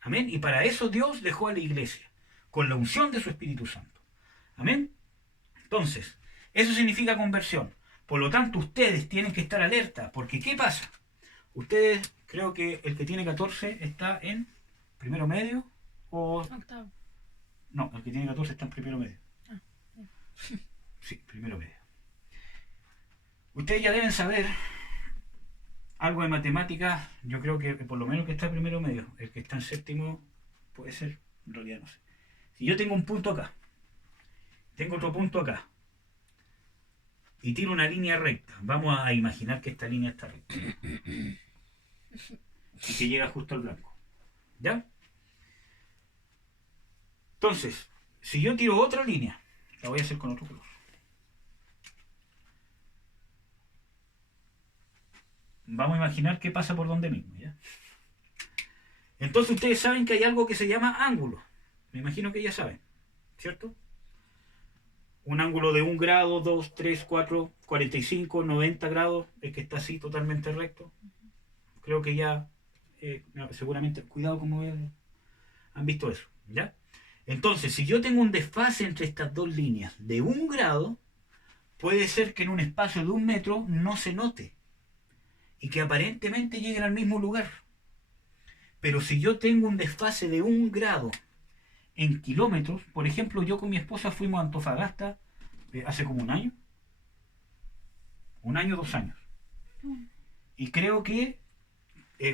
Amén. Y para eso Dios dejó a la iglesia, con la unción de su Espíritu Santo. Amén. Entonces, eso significa conversión. Por lo tanto, ustedes tienen que estar alerta, porque ¿qué pasa? Ustedes, creo que el que tiene 14 está en primero medio o... Octavo. No, el que tiene 14 está en primero medio. Ah, Sí, primero medio. Ustedes ya deben saber algo de matemáticas. Yo creo que por lo menos el que está en primero medio, el que está en séptimo puede ser, en realidad no sé. Si yo tengo un punto acá, tengo otro punto acá, y tiro una línea recta, vamos a imaginar que esta línea está recta y que llega justo al blanco. ¿Ya? Entonces, si yo tiro otra línea, la voy a hacer con otro color. Vamos a imaginar qué pasa por donde mismo, ¿ya? Entonces ustedes saben que hay algo que se llama ángulo. Me imagino que ya saben, ¿cierto? Un ángulo de 1 grado, 2, 3, 4, 45, 90 grados, el que está así totalmente recto. Creo que ya, seguramente, cuidado como han visto eso, ¿ya? Entonces, si yo tengo un desfase entre estas dos líneas de 1 grado, puede ser que en un espacio de 1 metro no se note y que aparentemente lleguen al mismo lugar. Pero si yo tengo un desfase de 1 grado en kilómetros, por ejemplo, yo con mi esposa fuimos a Antofagasta hace como 1 año. 1 año, 2 años. Y creo que...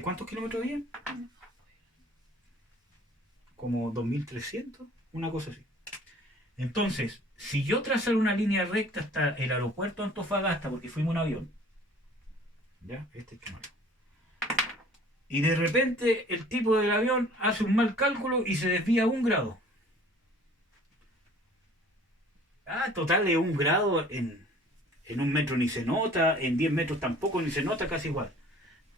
¿cuántos kilómetros habían? Como 2.300, una cosa así. Entonces, si yo trazara una línea recta hasta el aeropuerto de Antofagasta, porque fuimos en avión, ¿ya? Este es tu mano. Y de repente el tipo del avión hace un mal cálculo y se desvía 1 grado. Total de 1 grado en 1 metro ni se nota, en 10 metros tampoco ni se nota, casi igual.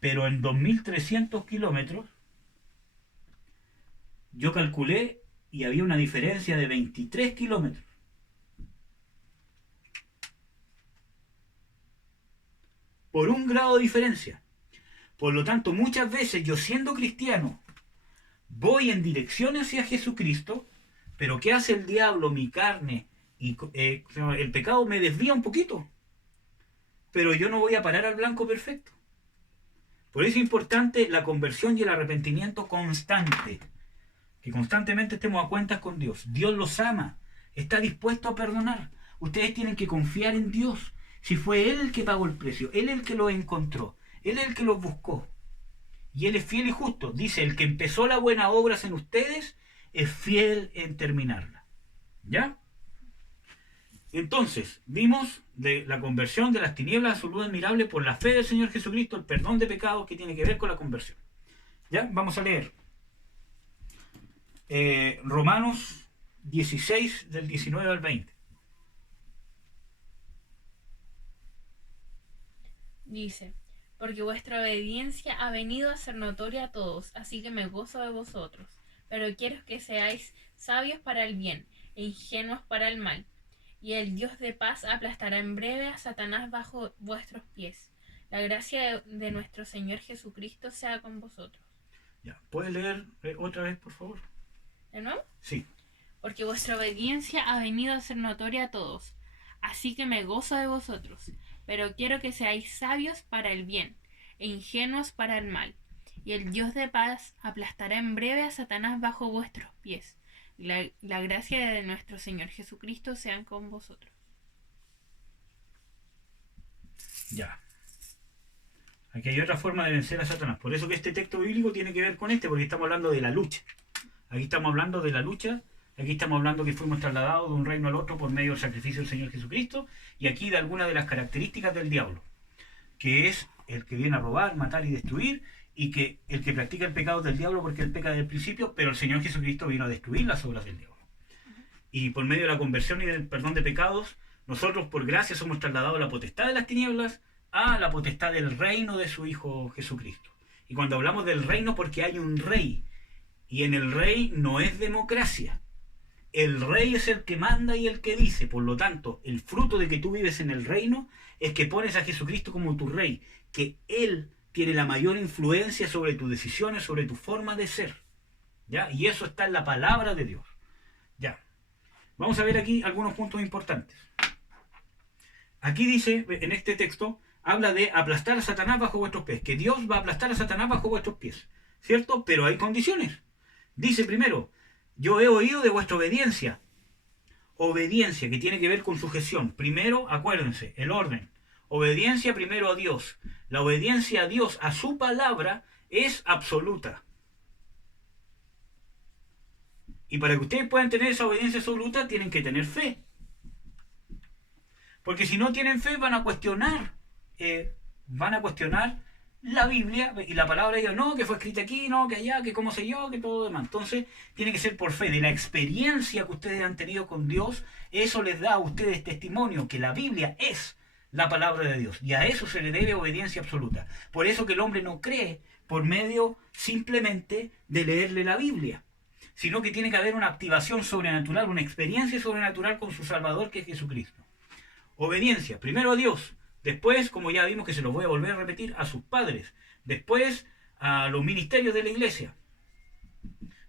Pero en 2.300 kilómetros, yo calculé y había una diferencia de 23 kilómetros. Por 1 grado de diferencia. Por lo tanto, muchas veces yo siendo cristiano, voy en dirección hacia Jesucristo, pero ¿qué hace el diablo, mi carne? Y el pecado me desvía un poquito. Pero yo no voy a parar al blanco perfecto. Por eso es importante la conversión y el arrepentimiento constante. Que constantemente estemos a cuentas con Dios. Dios los ama. Está dispuesto a perdonar. Ustedes tienen que confiar en Dios. Si fue Él el que pagó el precio, Él el que los encontró, Él el que los buscó. Y Él es fiel y justo. Dice, el que empezó las buenas obras en ustedes es fiel en terminarla. ¿Ya? Entonces, vimos de la conversión de las tinieblas a su luz admirable por la fe del Señor Jesucristo, el perdón de pecados que tiene que ver con la conversión. ¿Ya? Vamos a leer. Romanos 16, del 19 al 20. Dice, porque vuestra obediencia ha venido a ser notoria a todos, así que me gozo de vosotros. Pero quiero que seáis sabios para el bien e ingenuos para el mal. Y el Dios de paz aplastará en breve a Satanás bajo vuestros pies. La gracia de nuestro Señor Jesucristo sea con vosotros. Ya, ¿puedes leer otra vez, por favor? ¿De nuevo? Sí. Porque vuestra obediencia ha venido a ser notoria a todos, así que me gozo de vosotros. Pero quiero que seáis sabios para el bien e ingenuos para el mal. Y el Dios de paz aplastará en breve a Satanás bajo vuestros pies. La gracia de nuestro Señor Jesucristo sea con vosotros. Ya. Aquí hay otra forma de vencer a Satanás. Por eso que este texto bíblico tiene que ver con este, porque estamos hablando de la lucha. Aquí estamos hablando de la lucha. Aquí estamos hablando que fuimos trasladados de un reino al otro por medio del sacrificio del Señor Jesucristo. Y aquí de algunas de las características del diablo, que es el que viene a robar, matar y destruir, y que el que practica el pecado del diablo porque él peca desde el principio, pero el Señor Jesucristo vino a destruir las obras del diablo. Y por medio de la conversión y del perdón de pecados, nosotros por gracia somos trasladados de la potestad de las tinieblas a la potestad del reino de su Hijo Jesucristo. Y cuando hablamos del reino, porque hay un rey, y en el rey no es democracia. El rey es el que manda y el que dice. Por lo tanto, el fruto de que tú vives en el reino es que pones a Jesucristo como tu rey, que Él tiene la mayor influencia sobre tus decisiones, sobre tu forma de ser. ¿Ya? Y eso está en la palabra de Dios. Ya. Vamos a ver aquí algunos puntos importantes. Aquí dice, en este texto, habla de aplastar a Satanás bajo vuestros pies, que Dios va a aplastar a Satanás bajo vuestros pies, ¿cierto? Pero hay condiciones. Dice primero, yo he oído de vuestra obediencia. Obediencia, que tiene que ver con sujeción. Primero, acuérdense, el orden. Obediencia primero a Dios. La obediencia a Dios, a su palabra, es absoluta. Y para que ustedes puedan tener esa obediencia absoluta, tienen que tener fe. Porque si no tienen fe, van a cuestionar la Biblia y la palabra de Dios. No, que fue escrita aquí, no, que allá, que cómo sé yo, que todo lo demás. Entonces, tiene que ser por fe. De la experiencia que ustedes han tenido con Dios, eso les da a ustedes testimonio que la Biblia es la palabra de Dios. Y a eso se le debe obediencia absoluta. Por eso que el hombre no cree por medio simplemente de leerle la Biblia, sino que tiene que haber una activación sobrenatural, una experiencia sobrenatural con su Salvador, que es Jesucristo. Obediencia, primero a Dios, después, como ya vimos que se los voy a volver a repetir, a sus padres, después a los ministerios de la iglesia,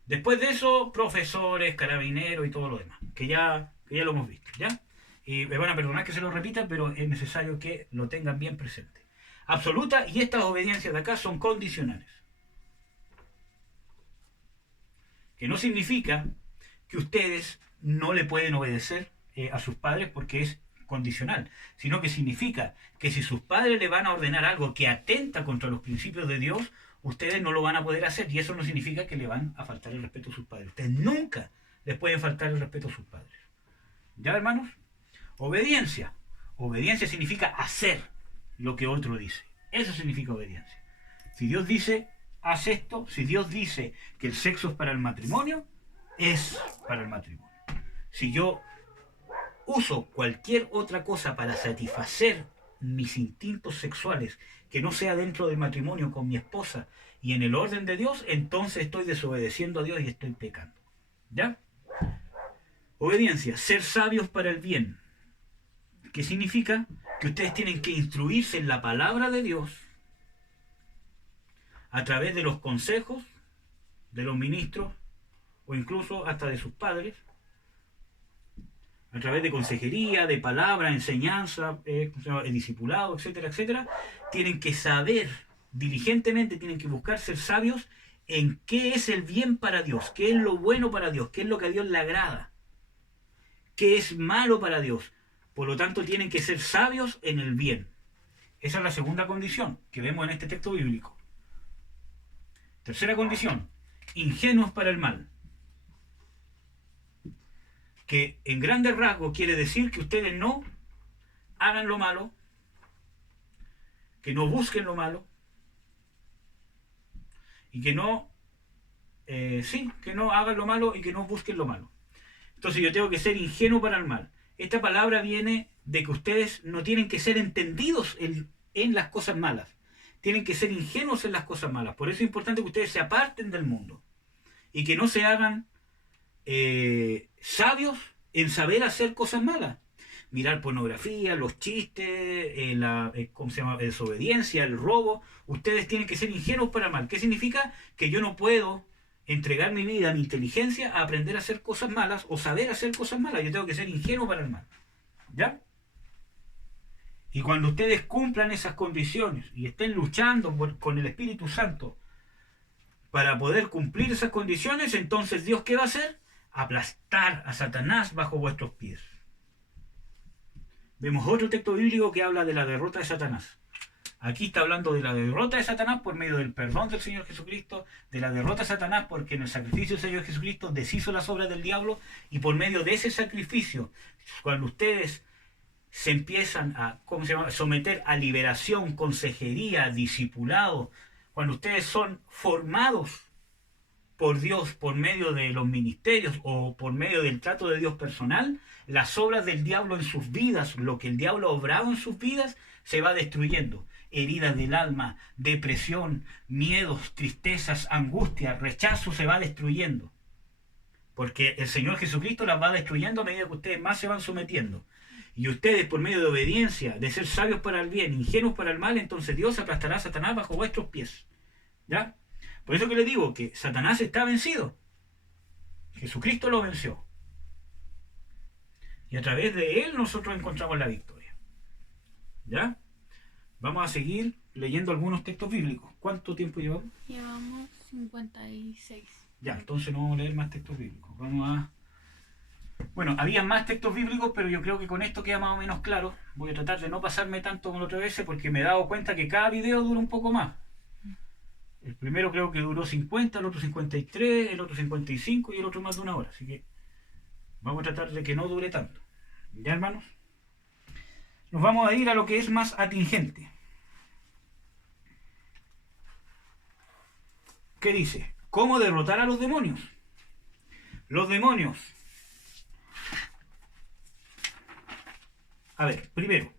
después de eso, profesores, carabineros y todo lo demás, que ya lo hemos visto, ¿ya? Y me van a perdonar que se lo repita, pero es necesario que lo tengan bien presente. Absoluta, y estas obediencias de acá son condicionales. Que no significa que ustedes no le pueden obedecer a sus padres porque es condicional, sino que significa que si sus padres le van a ordenar algo que atenta contra los principios de Dios, ustedes no lo van a poder hacer, y eso no significa que le van a faltar el respeto a sus padres. Ustedes nunca les pueden faltar el respeto a sus padres. ¿Ya, hermanos? Obediencia. Obediencia significa hacer lo que otro dice. Eso significa obediencia. Si Dios dice, haz esto, si Dios dice que el sexo es para el matrimonio, es para el matrimonio. Si yo uso cualquier otra cosa para satisfacer mis instintos sexuales que no sea dentro del matrimonio con mi esposa y en el orden de Dios, entonces estoy desobedeciendo a Dios y estoy pecando. ¿Ya? Obediencia, ser sabios para el bien. ¿Qué significa? Que ustedes tienen que instruirse en la palabra de Dios a través de los consejos de los ministros o incluso hasta de sus padres, a través de consejería, de palabra, enseñanza, discipulado, etcétera, etcétera. Tienen que saber diligentemente, tienen que buscar ser sabios en qué es el bien para Dios, qué es lo bueno para Dios, qué es lo que a Dios le agrada, qué es malo para Dios. Por lo tanto, tienen que ser sabios en el bien. Esa es la segunda condición que vemos en este texto bíblico. Tercera condición, ingenuos para el mal. Que en grandes rasgos quiere decir que ustedes no hagan lo malo, que no busquen lo malo, y que no, que no hagan lo malo y que no busquen lo malo. Entonces yo tengo que ser ingenuo para el mal. Esta palabra viene de que ustedes no tienen que ser entendidos en las cosas malas. Tienen que ser ingenuos en las cosas malas. Por eso es importante que ustedes se aparten del mundo y que no se hagan sabios en saber hacer cosas malas. Mirar pornografía, los chistes, ¿cómo se llama? Desobediencia, el robo. Ustedes tienen que ser ingenuos para el mal. ¿Qué significa? Que yo no puedo entregar mi vida, mi inteligencia a aprender a hacer cosas malas o saber hacer cosas malas. Yo tengo que ser ingenuo para el mal. ¿Ya? Y cuando ustedes cumplan esas condiciones y estén luchando con el Espíritu Santo para poder cumplir esas condiciones, entonces Dios, ¿qué va a hacer? Aplastar a Satanás bajo vuestros pies. Vemos otro texto bíblico que habla de la derrota de Satanás. Aquí está hablando de la derrota de Satanás por medio del perdón del Señor Jesucristo, de la derrota de Satanás porque en el sacrificio del Señor Jesucristo deshizo las obras del diablo, y por medio de ese sacrificio, cuando ustedes se empiezan a someter a liberación, consejería, discipulado, cuando ustedes son formados por Dios por medio de los ministerios o por medio del trato de Dios personal, las obras del diablo en sus vidas, lo que el diablo ha obrado en sus vidas, se va destruyendo. Heridas del alma, depresión, miedos, tristezas, angustias, rechazo, se va destruyendo. Porque el Señor Jesucristo las va destruyendo a medida que ustedes más se van sometiendo. Y ustedes, por medio de obediencia, de ser sabios para el bien, ingenuos para el mal, entonces Dios aplastará a Satanás bajo vuestros pies. ¿Ya? Por eso que les digo que Satanás está vencido. Jesucristo lo venció. Y a través de él nosotros encontramos la victoria. ¿Ya? Vamos a seguir leyendo algunos textos bíblicos. ¿Cuánto tiempo llevamos? Llevamos 56. Ya, entonces no vamos a leer más textos bíblicos. Vamos a... Bueno, había más textos bíblicos, pero yo creo que con esto queda más o menos claro. Voy a tratar de no pasarme tanto como la otra vez porque me he dado cuenta que cada video dura un poco más. El primero creo que duró 50, el otro 53, el otro 55 y el otro más de una hora. Así que vamos a tratar de que no dure tanto. ¿Ya, hermanos? Nos vamos a ir a lo que es más atingente. ¿Qué dice? ¿Cómo derrotar a los demonios? Los demonios. A ver, primero,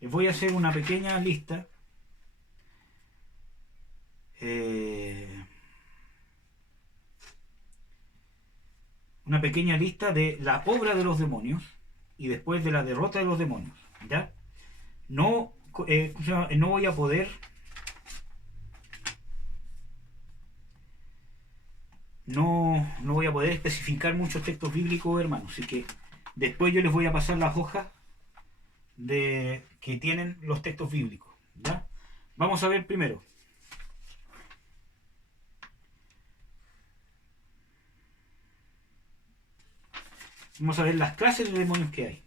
les voy a hacer una pequeña lista. Una pequeña lista de la obra de los demonios y después de la derrota de los demonios. ¿Ya? No voy a poder... No voy a poder especificar muchos textos bíblicos, hermanos. Así que después yo les voy a pasar las hojas que tienen los textos bíblicos. ¿Ya? Vamos a ver primero. Vamos a ver las clases de demonios que hay.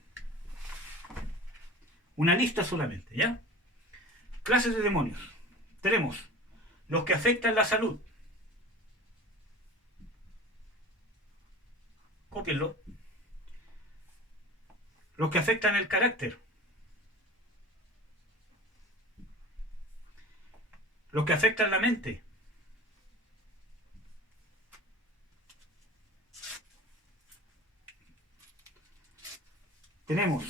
Una lista solamente, ¿ya? Clases de demonios. Tenemos los que afectan la salud. Cópienlo. Los que afectan el carácter. Los que afectan la mente. Tenemos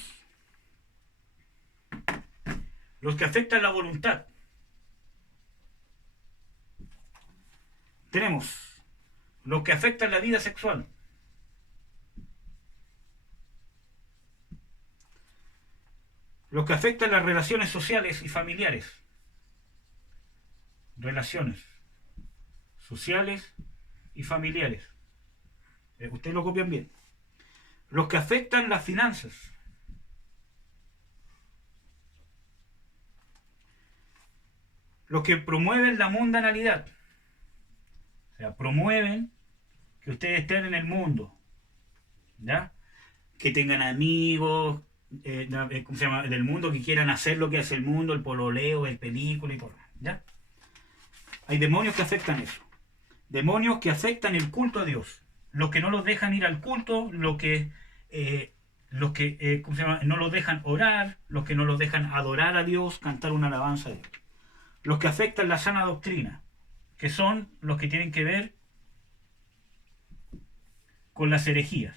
los que afectan la voluntad. Tenemos los que afectan la vida sexual. Los que afectan las relaciones sociales y familiares. Relaciones sociales y familiares. Ustedes lo copian bien. Los que afectan las finanzas. Los que promueven la mundanalidad. O sea, promueven que ustedes estén en el mundo. ¿Ya? Que tengan amigos, ¿cómo se llama? Del mundo, que quieran hacer lo que hace el mundo, el pololeo, el película y todo. ¿Ya? Hay demonios que afectan eso. Demonios que afectan el culto a Dios. Los que no los dejan ir al culto, los que ¿cómo se llama? No los dejan orar, los que no los dejan adorar a Dios, cantar una alabanza a Dios. Los que afectan la sana doctrina, que son los que tienen que ver con las herejías.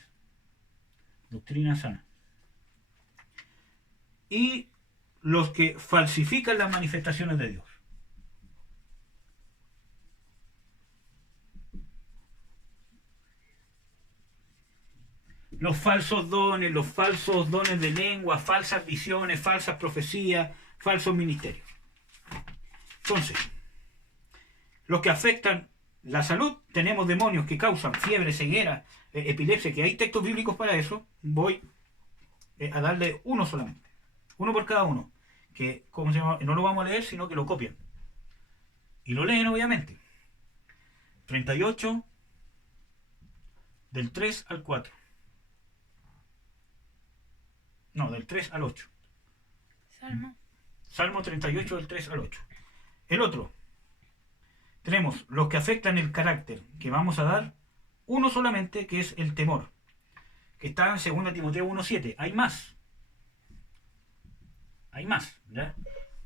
Doctrina sana. Y los que falsifican las manifestaciones de Dios. Los falsos dones de lengua, falsas visiones, falsas profecías, falsos ministerios. Entonces, los que afectan la salud, tenemos demonios que causan fiebre, ceguera, epilepsia, que hay textos bíblicos para eso. Voy a darle uno solamente, uno por cada uno, que ¿cómo se llama? No lo vamos a leer, sino que lo copian y lo leen, obviamente. 38 del 3 al 4. No, del 3 al 8. Salmo 38 del 3 al 8. El otro, tenemos los que afectan el carácter, que vamos a dar uno solamente, que es el temor, que está en 2 Timoteo 1:7. Hay más, ¿ya?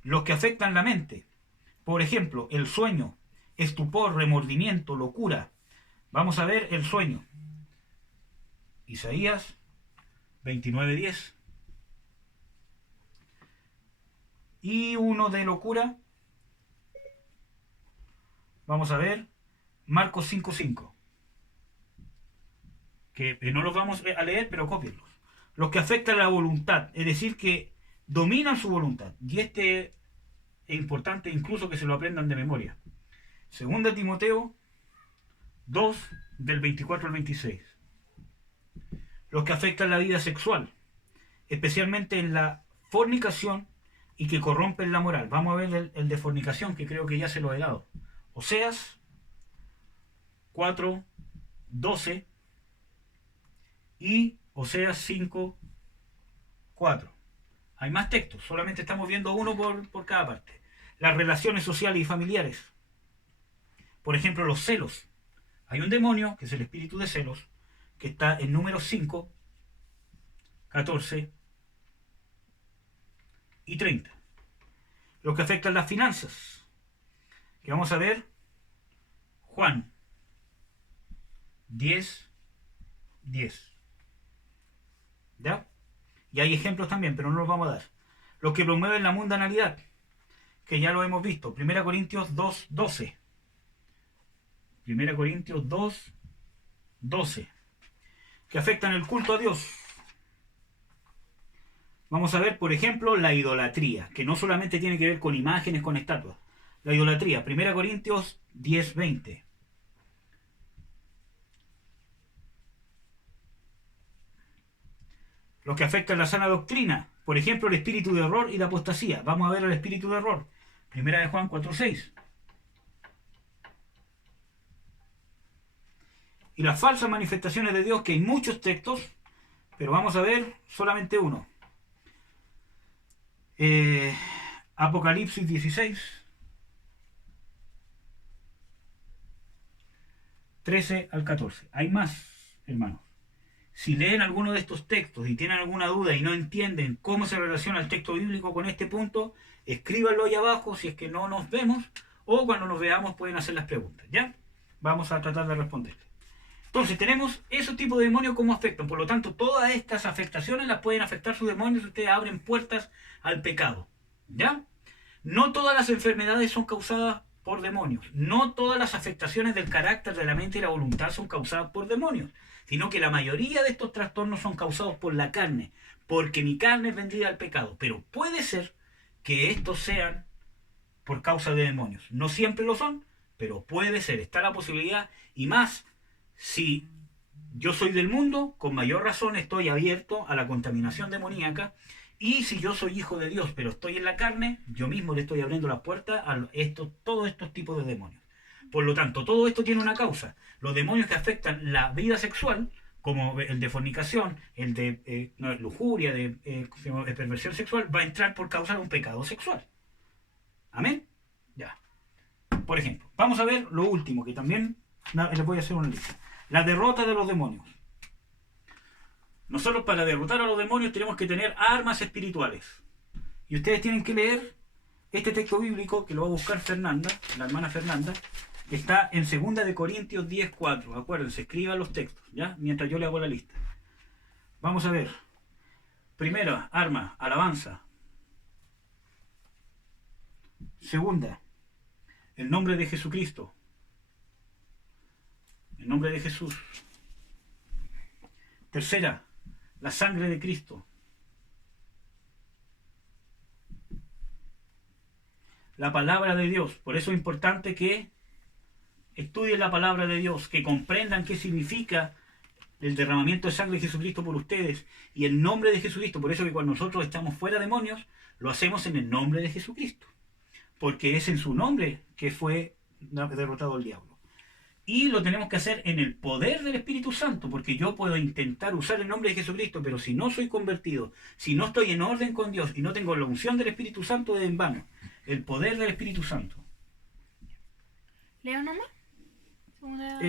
Los que afectan la mente, por ejemplo, el sueño, estupor, remordimiento, locura. Vamos a ver el sueño. Isaías 29:10. Y uno de locura, vamos a ver Marcos 5:5, que no los vamos a leer, pero cópienlos. Los que afectan la voluntad, es decir, que dominan su voluntad, y este es importante incluso que se lo aprendan de memoria. 2 Timoteo 2 del 24 al 26. Los que afectan la vida sexual, especialmente en la fornicación, y que corrompen la moral. Vamos a ver el de fornicación, que creo que ya se lo he dado. Oseas 4:12 y Oseas 5:4. Hay más textos, solamente estamos viendo uno por cada parte. Las relaciones sociales y familiares. Por ejemplo, los celos. Hay un demonio, que es el espíritu de celos, que está en Números 5, 14 y 30. Lo que afecta a las finanzas, que vamos a ver Juan 10:10. ¿Ya? Y hay ejemplos también, pero no los vamos a dar. Los que promueven la mundanalidad, que ya lo hemos visto. 1 Corintios 2:12. 1 Corintios 2:12. Que afectan el culto a Dios. Vamos a ver, por ejemplo, la idolatría, que no solamente tiene que ver con imágenes, con estatuas. La idolatría, 1 Corintios 10:20. Los que afectan la sana doctrina, por ejemplo, el espíritu de error y la apostasía. Vamos a ver el espíritu de error. 1 de Juan 4:6. Y las falsas manifestaciones de Dios, que hay muchos textos, pero vamos a ver solamente uno. Apocalipsis 16, 13 al 14. Hay más, hermanos. Si leen alguno de estos textos y tienen alguna duda y no entienden cómo se relaciona el texto bíblico con este punto, escríbanlo ahí abajo si es que no nos vemos, o cuando nos veamos pueden hacer las preguntas, ¿ya? Vamos a tratar de responder. Entonces tenemos esos tipos de demonios como afectan. Por lo tanto, todas estas afectaciones las pueden afectar sus demonios si ustedes abren puertas al pecado, ¿ya? No todas las enfermedades son causadas por demonios. No todas las afectaciones del carácter, de la mente y la voluntad son causadas por demonios, sino que la mayoría de estos trastornos son causados por la carne, porque mi carne es vendida al pecado. Pero puede ser que estos sean por causa de demonios. No siempre lo son, pero puede ser. Está la posibilidad, y más si yo soy del mundo, con mayor razón estoy abierto a la contaminación demoníaca. Y si yo soy hijo de Dios, pero estoy en la carne, yo mismo le estoy abriendo la puerta a todos estos tipos de demonios. Por lo tanto, todo esto tiene una causa. Los demonios que afectan la vida sexual, como el de fornicación, el de lujuria, de perversión sexual, va a entrar por causa de un pecado sexual. ¿Amén? Ya. Por ejemplo, vamos a ver lo último, que también les voy a hacer una lista. La derrota de los demonios. Nosotros, para derrotar a los demonios, tenemos que tener armas espirituales. Y ustedes tienen que leer este texto bíblico, que lo va a buscar Fernanda, la hermana Fernanda, que está en 2 Corintios 10:4. Acuérdense, escriban los textos, ¿ya? Mientras yo le hago la lista. Vamos a ver. Primera arma, alabanza. Segunda, el nombre de Jesucristo. El nombre de Jesús. Tercera, la sangre de Cristo. La palabra de Dios. Por eso es importante que estudien la palabra de Dios, que comprendan qué significa el derramamiento de sangre de Jesucristo por ustedes y el nombre de Jesucristo. Por eso que cuando nosotros echamos fuera demonios, lo hacemos en el nombre de Jesucristo, porque es en su nombre que fue derrotado el diablo. Y lo tenemos que hacer en el poder del Espíritu Santo, porque yo puedo intentar usar el nombre de Jesucristo, pero si no soy convertido, si no estoy en orden con Dios y no tengo la unción del Espíritu Santo, es en vano. El poder del Espíritu Santo. ¿Leo nomás? Segunda...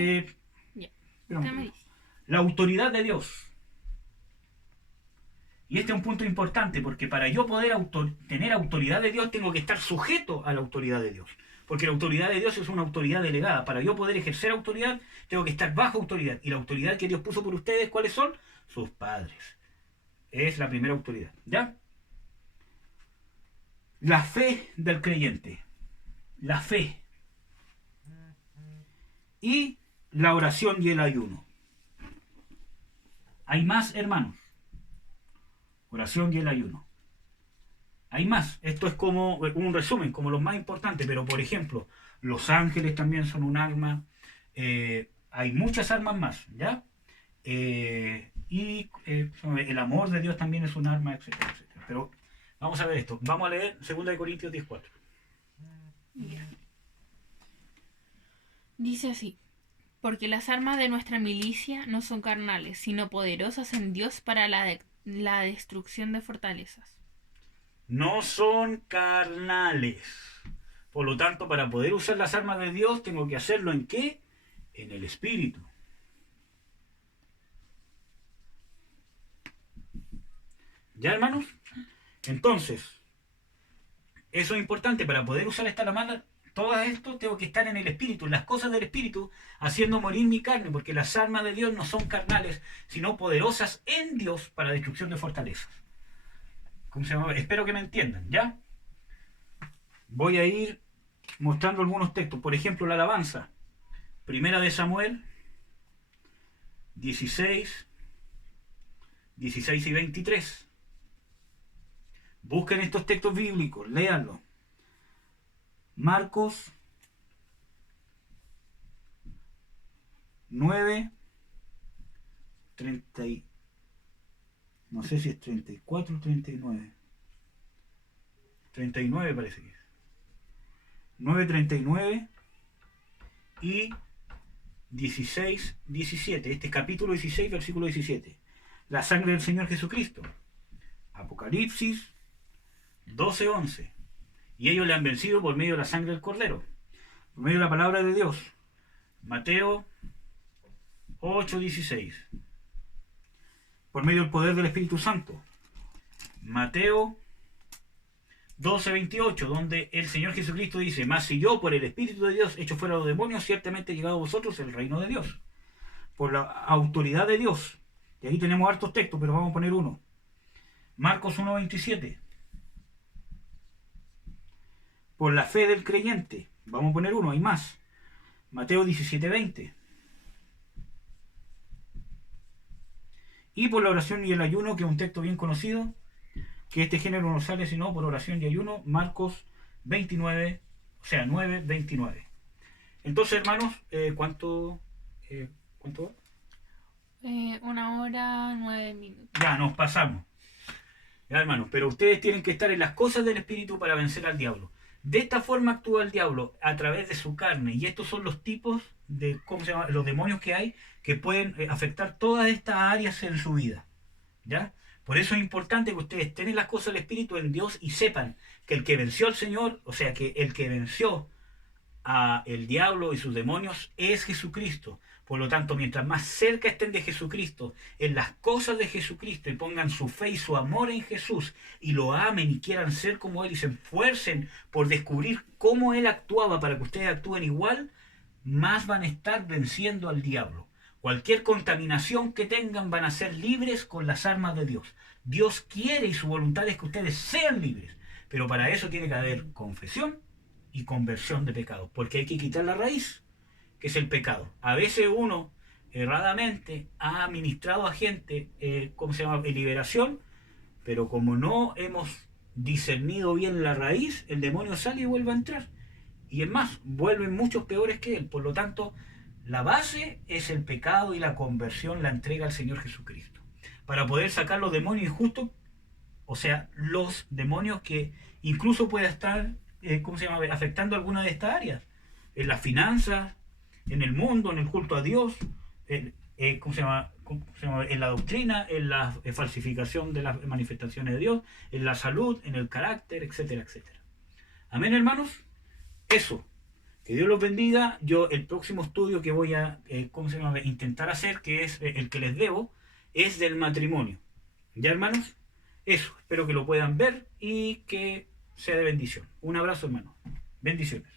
Ya. Usted me dice. La autoridad de Dios. Y este es un punto importante, porque para yo poder tener autoridad de Dios, tengo que estar sujeto a la autoridad de Dios. Porque la autoridad de Dios es una autoridad delegada. Para yo poder ejercer autoridad, tengo que estar bajo autoridad. Y la autoridad que Dios puso por ustedes, ¿cuáles son? Sus padres. Es la primera autoridad. ¿Ya? La fe del creyente. La fe. Y la oración y el ayuno. Hay más, hermanos. Oración y el ayuno. Hay más. Esto es como un resumen, como los más importantes. Pero, por ejemplo, los ángeles también son un arma. Hay muchas armas más, ¿ya? Y el amor de Dios también es un arma, etcétera, etcétera. Pero vamos a ver esto. Vamos a leer 2 Corintios 10:4. Dice así: porque las armas de nuestra milicia no son carnales, sino poderosas en Dios para la destrucción de fortalezas. No son carnales. Por lo tanto, para poder usar las armas de Dios, tengo que hacerlo ¿en qué? En el Espíritu. ¿Ya, hermanos? Entonces, eso es importante. Para poder usar esta arma, todo esto tengo que estar en el Espíritu, en las cosas del Espíritu, haciendo morir mi carne, porque las armas de Dios no son carnales, sino poderosas en Dios para destrucción de fortalezas. ¿Cómo se llama? Espero que me entiendan, ¿ya? Voy a ir mostrando algunos textos. Por ejemplo, la alabanza. Primera de Samuel 16 y 23. Busquen estos textos bíblicos, léanlos. Marcos 9, 30, no sé si es 34 o 39. 39 parece que es. 9:39 y 16:17. Este es capítulo 16, versículo 17. La sangre del Señor Jesucristo. Apocalipsis 12:11. Y ellos le han vencido por medio de la sangre del Cordero, por medio de la palabra de Dios. Mateo 8:16. Por medio del poder del Espíritu Santo. Mateo 12:28, donde el Señor Jesucristo dice: mas si yo por el Espíritu de Dios echo fuera a los demonios, ciertamente ha llegado a vosotros el reino de Dios. Por la autoridad de Dios. Y ahí tenemos hartos textos, pero vamos a poner uno. Marcos 1:27. Por la fe del creyente. Vamos a poner uno, hay más. Mateo 17:20. Y por la oración y el ayuno, que es un texto bien conocido, que este género no sale sino por oración y ayuno, Marcos 29, o sea, 9:29. Entonces, hermanos, ¿cuánto va? 1 hora 9 minutos. Ya, nos pasamos. Ya, hermanos, pero ustedes tienen que estar en las cosas del Espíritu para vencer al diablo. De esta forma actúa el diablo, a través de su carne. Y estos son los tipos de, ¿cómo se llama?, los demonios que hay, que pueden afectar todas estas áreas en su vida. ¿Ya? Por eso es importante que ustedes estén en las cosas del Espíritu, en Dios, y sepan que el que venció al Señor, o sea, que el que venció a el diablo y sus demonios es Jesucristo. Por lo tanto, mientras más cerca estén de Jesucristo, en las cosas de Jesucristo, y pongan su fe y su amor en Jesús, y lo amen y quieran ser como Él, y se esfuercen por descubrir cómo Él actuaba para que ustedes actúen igual, más van a estar venciendo al diablo. Cualquier contaminación que tengan van a ser libres con las armas de Dios. Dios quiere y su voluntad es que ustedes sean libres, pero para eso tiene que haber confesión y conversión de pecados, porque hay que quitar la raíz, que es el pecado. A veces uno erradamente ha ministrado a gente, ¿cómo se llama?, en liberación, pero como no hemos discernido bien la raíz, el demonio sale y vuelve a entrar. Y es más, vuelven muchos peores que él. Por lo tanto, la base es el pecado y la conversión, la entrega al Señor Jesucristo. Para poder sacar los demonios injustos, o sea, los demonios que incluso pueda estar, ¿cómo se llama?, afectando alguna de estas áreas. En las finanzas, en el mundo, en el culto a Dios, ¿cómo se llama?, en la doctrina, en la falsificación de las manifestaciones de Dios, en la salud, en el carácter, etcétera, etcétera. Amén, hermanos. Eso. Que Dios los bendiga. Yo el próximo estudio que voy a intentar hacer, que es el que les debo, es del matrimonio. ¿Ya, hermanos? Eso. Espero que lo puedan ver y que sea de bendición. Un abrazo, hermanos. Bendiciones.